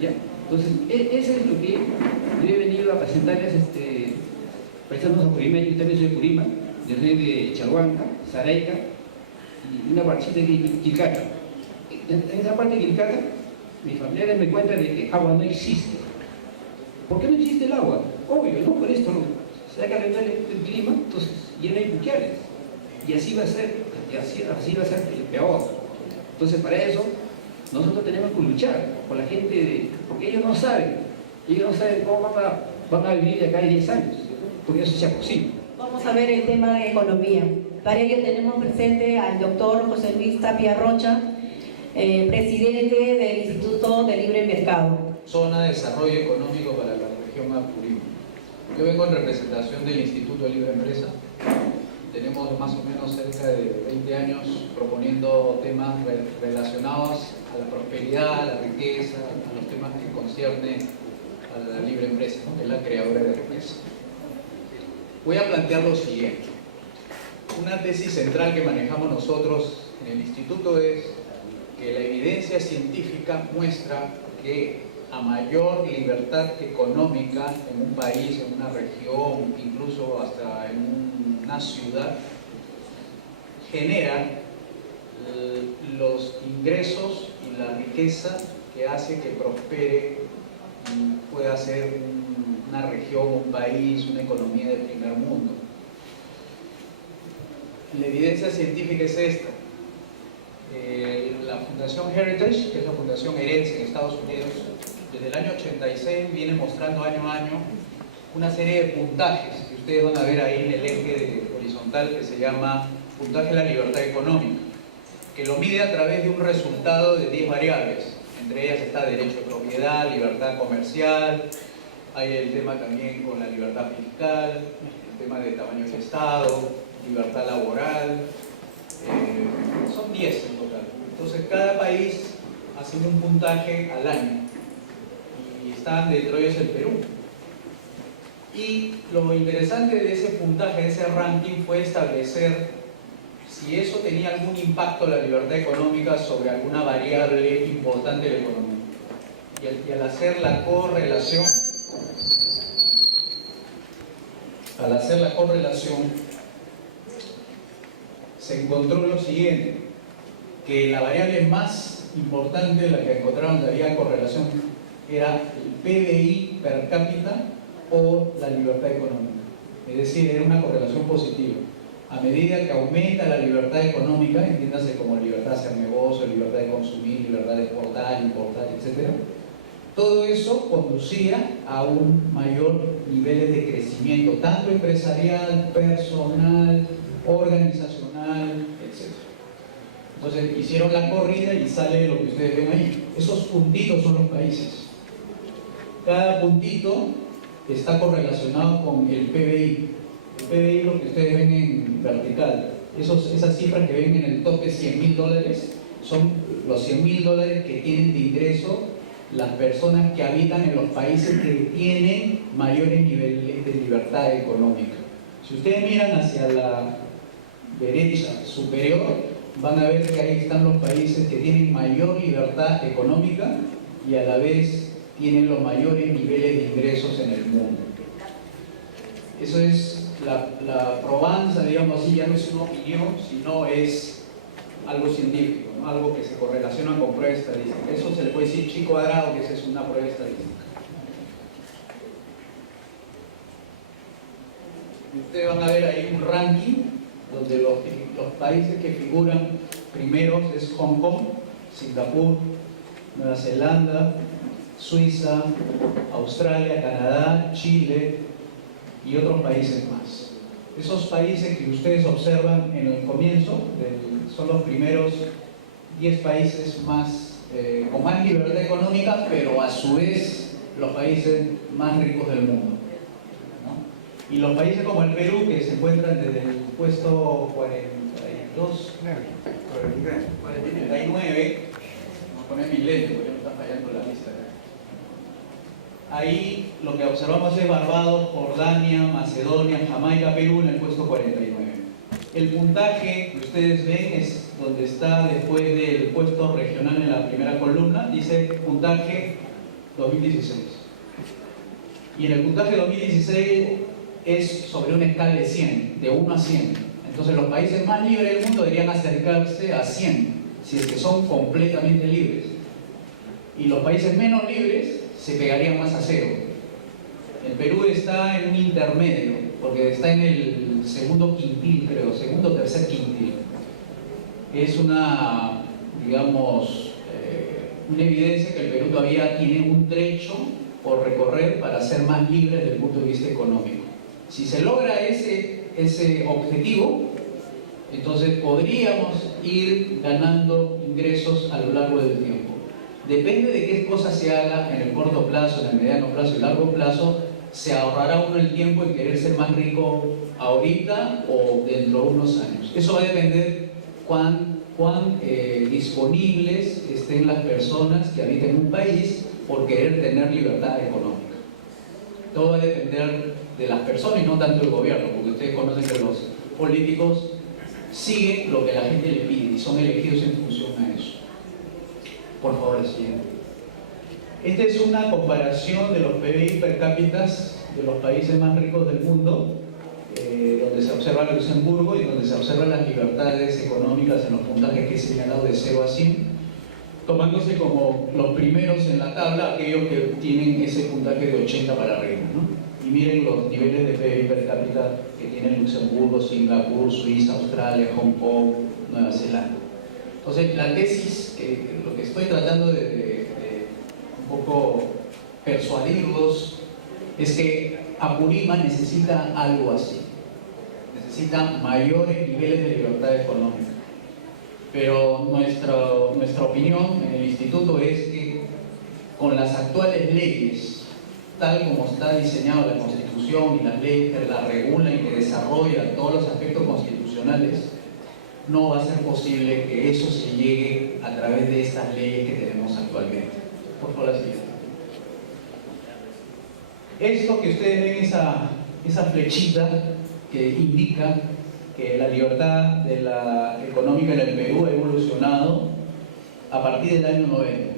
¿Ya? Entonces, eso es lo que yo he venido a presentarles, presentamos a Apurímac. Yo también soy de Apurímac, yo soy de Chalhuanca, Saraica y una partecita de Quilcaca. En esa parte de Quilcaca, mis familiares me cuentan de que agua no existe. ¿Por qué no existe el agua? Obvio, ¿no? Por esto se ha calentado el clima, entonces ya no hay buqueales. Y así va a ser, peor. Entonces, para eso, nosotros tenemos que luchar por la gente, porque ellos no saben cómo van a vivir de acá en 10 años, porque eso sea posible. Vamos a ver el tema de economía. Para ello tenemos presente al doctor José Luis Tapia Rocha, presidente del Instituto de Libre Mercado. Zona de Desarrollo Económico para la región Apurímac. Yo vengo en representación del Instituto de Libre Empresa. Tenemos más o menos cerca de 20 años proponiendo temas relacionados a la prosperidad, a la riqueza, a los temas que conciernen a la libre empresa, ¿no?, que es la creadora de riqueza. Voy a plantear lo siguiente. Una tesis central que manejamos nosotros en el instituto es que la evidencia científica muestra que a mayor libertad económica en un país, en una región, incluso hasta en una ciudad, genera los ingresos y la riqueza que hace que prospere y pueda ser una región, un país, una economía de primer mundo. La evidencia científica es esta. La Fundación Heritage, que es la Fundación Herencia en Estados Unidos, desde el año 86 viene mostrando año a año una serie de puntajes que ustedes van a ver ahí en el eje horizontal, que se llama puntaje de la libertad económica, que lo mide a través de un resultado de 10 variables. Entre ellas está derecho de propiedad, libertad comercial, hay el tema también con la libertad fiscal, el tema de tamaño del Estado, libertad laboral, son 10 en total. Entonces cada país haciendo un puntaje al año, y están dentro de ellos el Perú. Y lo interesante de ese puntaje, de ese ranking, fue establecer si eso tenía algún impacto en la libertad económica sobre alguna variable importante de la economía. Y al hacer la correlación, se encontró lo siguiente, que la variable más importante, la que encontraron que había correlación, era el PBI per cápita o la libertad económica. Es decir, era una correlación positiva. A medida que aumenta la libertad económica, entiéndase como libertad de hacer negocio, libertad de consumir, libertad de exportar, importar, etc., todo eso conducía a un mayor nivel de crecimiento, tanto empresarial, personal, organizacional, etc. Entonces hicieron la corrida y sale lo que ustedes ven ahí. Esos puntitos son los países. Cada puntito está correlacionado con el PBI. El PBI es lo que ustedes ven en vertical. Esas cifras que ven en el tope, $100.000, son los $100.000 que tienen de ingreso las personas que habitan en los países que tienen mayores niveles de libertad económica. Si ustedes miran hacia la derecha superior, van a ver que ahí están los países que tienen mayor libertad económica y a la vez tienen los mayores niveles de ingresos en el mundo. Eso es la probanza, digamos así, ya no es una opinión, sino es algo científico, ¿no? Algo que se correlaciona con prueba estadística. Eso se le puede decir chi cuadrado, que esa es una prueba estadística. Ustedes van a ver ahí un ranking donde los países que figuran primeros es Hong Kong, Singapur, Nueva Zelanda, Suiza, Australia, Canadá, Chile y otros países más. Esos países que ustedes observan en el comienzo son los primeros 10 países con más libertad económica, pero a su vez los países más ricos del mundo, ¿no? Y los países como el Perú, que se encuentran desde el puesto 42, 49, vamos a poner mi lente porque me está fallando la lista. Ahí lo que observamos es Barbados, Jordania, Macedonia, Jamaica, Perú en el puesto 49. El puntaje que ustedes ven es donde está después del puesto regional en la primera columna, dice puntaje 2016. Y en el puntaje 2016 es sobre una escala de 100, de 1 a 100. Entonces los países más libres del mundo deberían acercarse a 100, si es que son completamente libres. Y los países menos libres se pegarían más a 0. El Perú está en un intermedio, porque está en el segundo quintil, creo, segundo o tercer quintil. Es una, digamos, una evidencia que el Perú todavía tiene un trecho por recorrer para ser más libre desde el punto de vista económico. Si se logra ese objetivo, entonces podríamos ir ganando ingresos a lo largo del tiempo. Depende de qué cosa se haga en el corto plazo, en el mediano plazo y el largo plazo, se ahorrará uno el tiempo en querer ser más rico ahorita o dentro de unos años. Eso va a depender cuán disponibles estén las personas que habitan un país por querer tener libertad económica. Todo va a depender de las personas y no tanto del gobierno, porque ustedes conocen que los políticos siguen lo que la gente le pide y son elegidos en función a eso. Por favor, el siguiente. Esta es una comparación de los PBI per cápita de los países más ricos del mundo, donde se observa Luxemburgo y donde se observan las libertades económicas en los puntajes que he señalado de 0 a 100, tomándose como los primeros en la tabla aquellos que tienen ese puntaje de 80 para arriba, ¿no? Y miren los niveles de PBI per cápita que tienen Luxemburgo, Singapur, Suiza, Australia, Hong Kong, Nueva Zelanda. Entonces, la tesis, lo que estoy tratando de un poco persuadirlos, es que Apurímac necesita algo así. Necesita mayores niveles de libertad económica. Pero nuestra opinión en el instituto es que con las actuales leyes, tal como está diseñada la Constitución y las leyes que la regulan y que desarrollan todos los aspectos constitucionales, no va a ser posible que eso se llegue a través de estas leyes que tenemos actualmente. Por favor, la siguiente. Esto que ustedes ven, esa flechita que indica que la libertad económica en el Perú ha evolucionado a partir del año 90.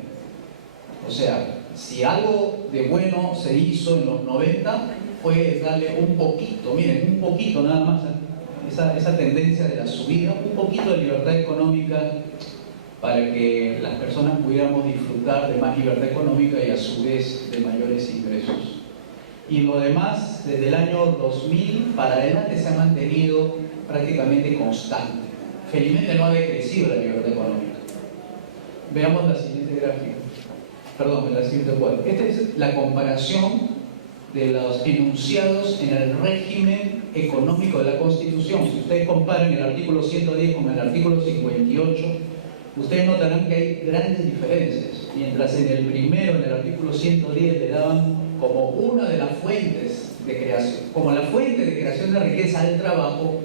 O sea, si algo de bueno se hizo en los 90, fue darle un poquito, miren, un poquito nada más, esa tendencia de la subida, un poquito de libertad económica para que las personas pudiéramos disfrutar de más libertad económica y a su vez de mayores ingresos. Y lo demás, desde el año 2000 para adelante, se ha mantenido prácticamente constante. Felizmente no ha decrecido la libertad económica. Veamos la siguiente gráfica. Perdón, la siguiente cuadro. Esta es la comparación de los enunciados en el régimen económico de la Constitución. Si ustedes comparan el artículo 110 con el artículo 58, ustedes notarán que hay grandes diferencias. Mientras en el primero, en el artículo 110, le daban como una de las fuentes de creación, como la fuente de creación de riqueza al trabajo,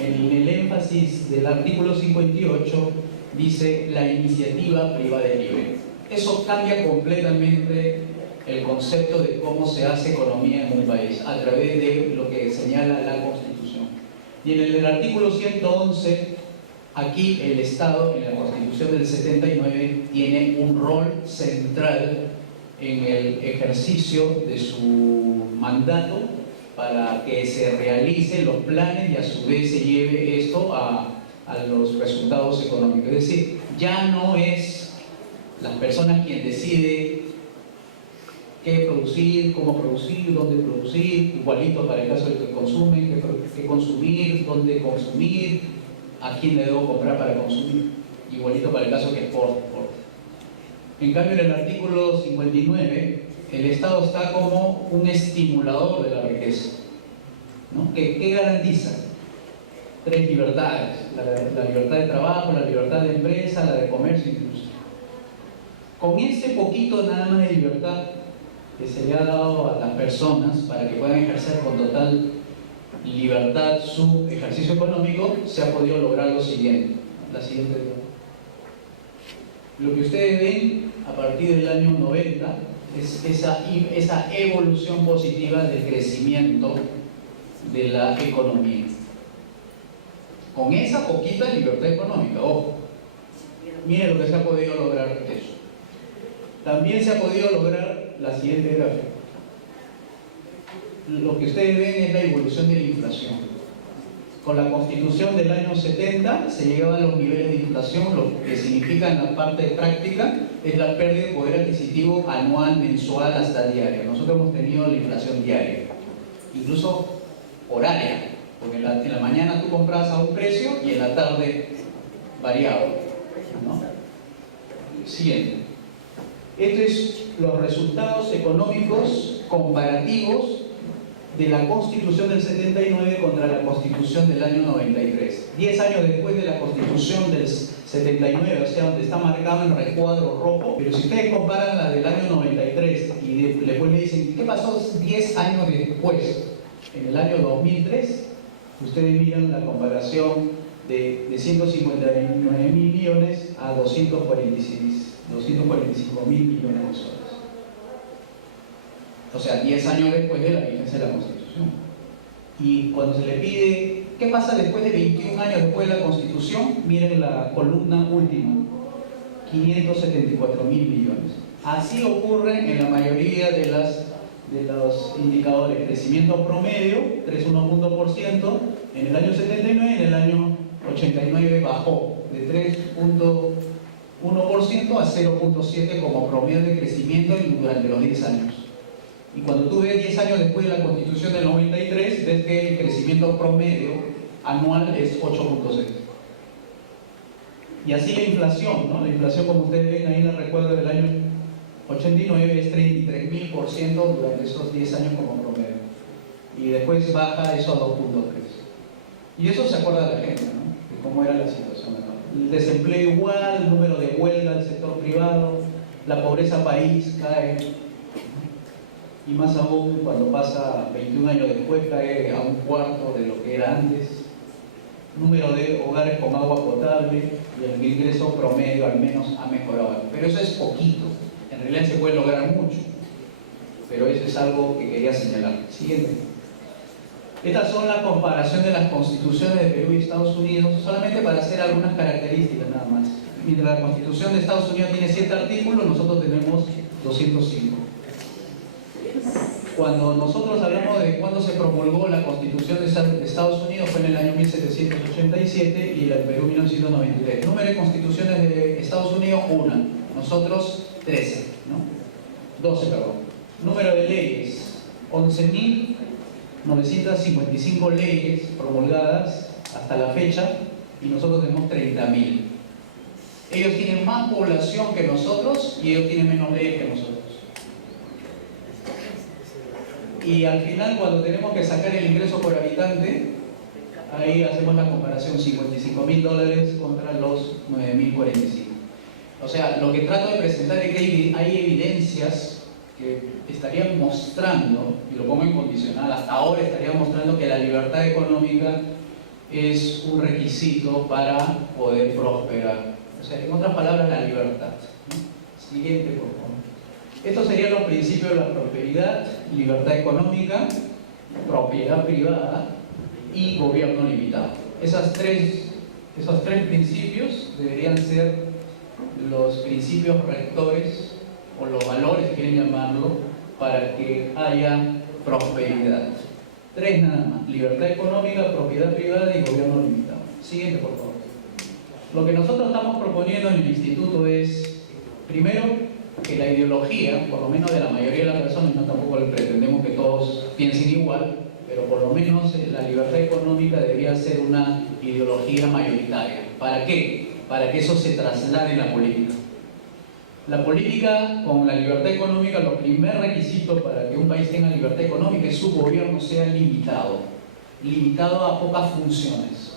en el énfasis del artículo 58 dice la iniciativa privada y libre. Eso cambia completamente el concepto de cómo se hace economía en un país, a través de lo que señala la Constitución. Y en el artículo 111, aquí el Estado, en la Constitución del 79, tiene un rol central en el ejercicio de su mandato para que se realicen los planes y a su vez se lleve esto a los resultados económicos. Es decir, ya no es las personas quien decide qué producir, cómo producir, dónde producir, igualito para el caso de que consumen, qué consumir, dónde consumir, a quién le debo comprar para consumir, igualito para el caso que exporta. En cambio, en el artículo 59, el Estado está como un estimulador de la riqueza, ¿no? ¿Qué garantiza? 3 libertades: la libertad de trabajo, la libertad de empresa, la de comercio e industria. Con este poquito nada más de libertad que se le ha dado a las personas para que puedan ejercer con total libertad su ejercicio económico, se ha podido lograr lo siguiente. La siguiente. Lo que ustedes ven a partir del año 90 es esa evolución positiva del crecimiento de la economía. Con esa poquita libertad económica, ojo. Miren lo que se ha podido lograr eso. También se ha podido lograr la siguiente gráfica. Lo que ustedes ven es la evolución de la inflación. Con la Constitución del año 70 se llegaban a los niveles de inflación, lo que significa en la parte práctica es la pérdida de poder adquisitivo anual, mensual, hasta diaria. Nosotros hemos tenido la inflación diaria, incluso horaria, porque en la mañana tú comprabas a un precio y en la tarde variaba, ¿no? Siguiente. Estos son los resultados económicos comparativos de la Constitución del 79 contra la Constitución del año 93. 10 años después de la Constitución del 79, o sea, donde está marcado en recuadro rojo, pero si ustedes comparan la del año 93 y después le dicen, ¿qué pasó 10 años después? En el año 2003, ustedes miran la comparación de 159.000 millones a 245.000 millones de soles. O sea, 10 años después de la vigencia de la Constitución. Y cuando se le pide, ¿qué pasa después de 21 años después de la Constitución? Miren la columna última, 574.000 millones. Así ocurre en la mayoría de los indicadores. Crecimiento promedio, 3,1% en el año 79, en el año 89 bajó de 3,1% a 0,7% como promedio de crecimiento durante los 10 años. Y cuando tú ves 10 años después de la Constitución del 93, ves que el crecimiento promedio anual es 8,6%. Y así la inflación, ¿no? La inflación, como ustedes ven ahí en el recuadro del año 89, es 33.000% durante esos 10 años como promedio. Y después baja eso a 2,3%. Y eso se acuerda de la gente, ¿no? De cómo era la situación acá. El desempleo igual, el número de huelga del sector privado, la pobreza país cae. Y más aún cuando pasa 21 años después, cae a 1/4 de lo que era antes. Número de hogares con agua potable y el ingreso promedio al menos ha mejorado. Pero eso es poquito, en realidad se puede lograr mucho, pero eso es algo que quería señalar. Siguiente. Estas son la comparación de las constituciones de Perú y Estados Unidos, solamente para hacer algunas características nada más. Mientras la Constitución de Estados Unidos tiene 7 artículos, nosotros tenemos 205. Cuando nosotros hablamos de cuándo se promulgó la Constitución de Estados Unidos, fue en el año 1787 y la del Perú 1993. Número de constituciones de Estados Unidos, 1. Nosotros, 13, ¿no? 12, perdón. Número de leyes, 11.955 leyes promulgadas hasta la fecha y nosotros tenemos 30.000. Ellos tienen más población que nosotros y ellos tienen menos leyes que nosotros. Y al final, cuando tenemos que sacar el ingreso por habitante, ahí hacemos la comparación, $55.000 contra los 9.045. O sea, lo que trato de presentar es que hay evidencias que estarían mostrando, y lo pongo en condicional, hasta ahora estarían mostrando que la libertad económica es un requisito para poder prosperar. O sea, en otras palabras, la libertad, ¿no? Siguiente, por favor. Estos serían los principios de la prosperidad: libertad económica, propiedad privada y gobierno limitado. Esos tres principios deberían ser los principios rectores o los valores, si quieren llamarlo, para que haya prosperidad. 3 nada más: libertad económica, propiedad privada y gobierno limitado. Siguiente, por favor. Lo que nosotros estamos proponiendo en el instituto es, primero, que la ideología, por lo menos de la mayoría de las personas, no tampoco le pretendemos que todos piensen igual, pero por lo menos la libertad económica debería ser una ideología mayoritaria. ¿Para qué? Para que eso se traslade en la política. La política, con la libertad económica, los primer requisitos para que un país tenga libertad económica es que su gobierno sea limitado a pocas funciones.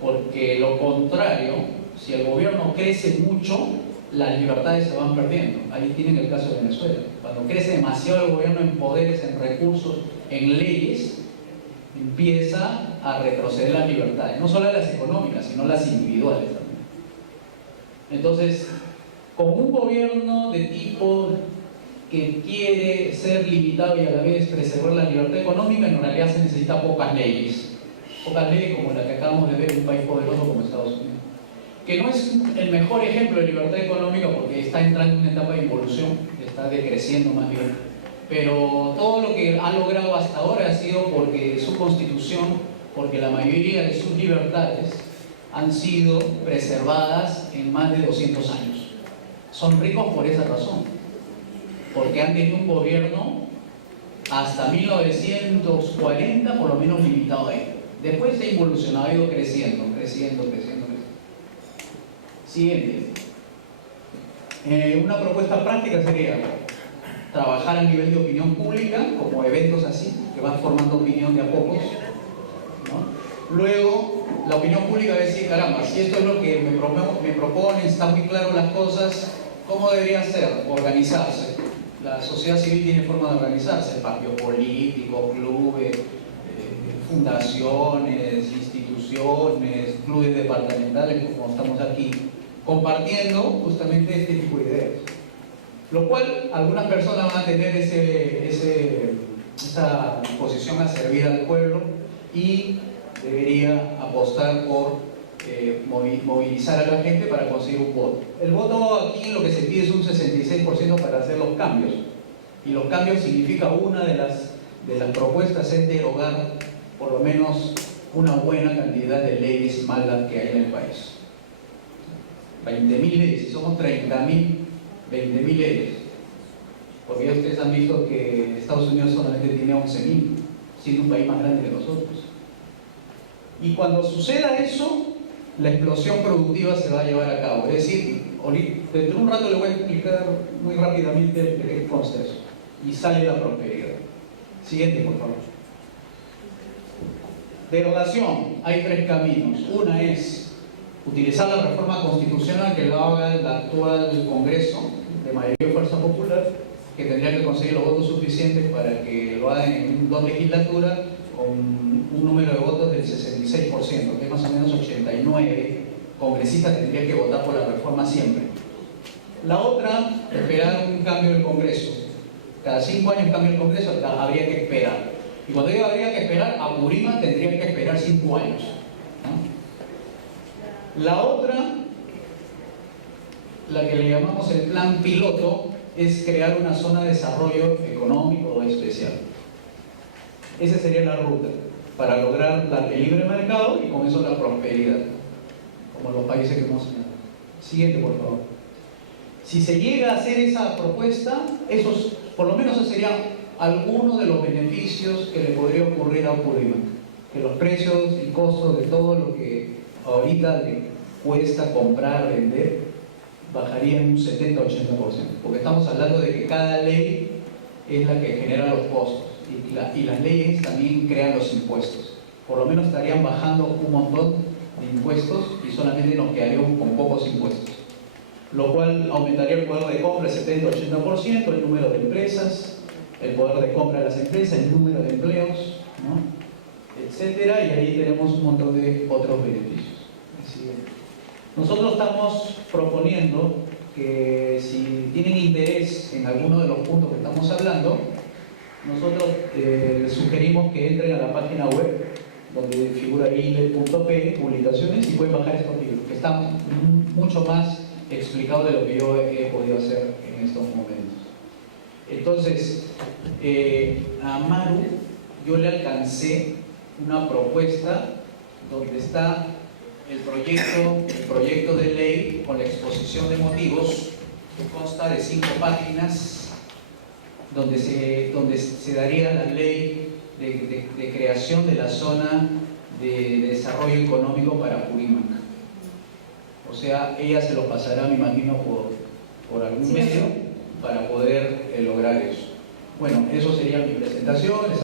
Porque lo contrario, si el gobierno crece mucho, las libertades se van perdiendo. Ahí tienen el caso de Venezuela. Cuando crece demasiado el gobierno en poderes, en recursos, en leyes, empieza a retroceder las libertades, no solo las económicas, sino las individuales también. Entonces, con un gobierno de tipo que quiere ser limitado y a la vez preservar la libertad económica, en realidad se necesita pocas leyes como la que acabamos de ver en un país poderoso como Estados Unidos, que no es el mejor ejemplo de libertad económica porque está entrando en una etapa de involución, está decreciendo más bien, pero todo lo que ha logrado hasta ahora ha sido porque su constitución, porque la mayoría de sus libertades han sido preservadas en más de 200 años. Son ricos por esa razón, porque han tenido un gobierno hasta 1940 por lo menos limitado ahí. Después se ha evolucionado, ha ido creciendo. Siguiente. Una propuesta práctica sería trabajar a nivel de opinión pública, como eventos así, que van formando opinión de a pocos, ¿no? Luego, la opinión pública va a decir, caramba, si esto es lo que me proponen, están muy claras las cosas, ¿cómo debería ser? Organizarse. La sociedad civil tiene forma de organizarse: partidos políticos, clubes, fundaciones, instituciones, clubes departamentales, como estamos aquí, compartiendo justamente este tipo de ideas. Lo cual, algunas personas van a tener esa posición a servir al pueblo y debería apostar por movilizar a la gente para conseguir un voto. El voto aquí lo que se pide es un 66% para hacer los cambios. Y los cambios significa una de las propuestas es derogar por lo menos una buena cantidad de leyes malas que hay en el país. 20.000 leyes, si somos 30.000, 20.000 leyes. Porque ya ustedes han visto que Estados Unidos solamente tiene 11.000, siendo un país más grande que nosotros. Y cuando suceda eso, la explosión productiva se va a llevar a cabo. Es decir, dentro de un rato le voy a explicar muy rápidamente de qué consta eso. Y sale la prosperidad. Siguiente, por favor. Derogación. Hay 3 caminos. Una es utilizar la reforma constitucional que lo haga el actual Congreso de mayoría de fuerza popular, que tendría que conseguir los votos suficientes para que lo hagan en 2 legislaturas con un número de votos del 66%, que es más o menos 89 congresistas que tendrían que votar por la reforma siempre. La otra, esperar un cambio del Congreso. Cada 5 años cambia el Congreso, habría que esperar. Y cuando digo habría que esperar, a Purima tendría que esperar 5 años, ¿no? La otra, la que le llamamos el plan piloto, es crear una zona de desarrollo económico especial. Esa sería la ruta para lograr el libre mercado y con eso la prosperidad, como los países que hemos señalado. Siguiente, por favor. Si se llega a hacer esa propuesta, por lo menos eso sería alguno de los beneficios que le podría ocurrir a Apurímac, que los precios y costos de todo lo que ahorita le cuesta comprar, vender, bajarían un 70-80%, porque estamos hablando de que cada ley es la que genera los costos y las leyes también crean los impuestos. Por lo menos estarían bajando un montón de impuestos y solamente nos quedaríamos con pocos impuestos, lo cual aumentaría el poder de compra 70-80%, el número de empresas, el poder de compra de las empresas, el número de empleos, ¿no? Etcétera, y ahí tenemos un montón de otros beneficios. Nosotros estamos proponiendo que si tienen interés en alguno de los puntos que estamos hablando, nosotros les sugerimos que entren a la página web donde figura ile.p, publicaciones, y pueden bajar estos libros, que están mucho más explicados de lo que yo he podido hacer en estos momentos. Entonces, a Maru yo le alcancé una propuesta donde está el proyecto de ley con la exposición de motivos, que consta de 5 páginas, donde se daría la ley de creación de la zona de desarrollo económico para Apurímac. O sea, ella se lo pasará, me imagino, por algún medio para poder lograr eso. Bueno, eso sería mi presentación.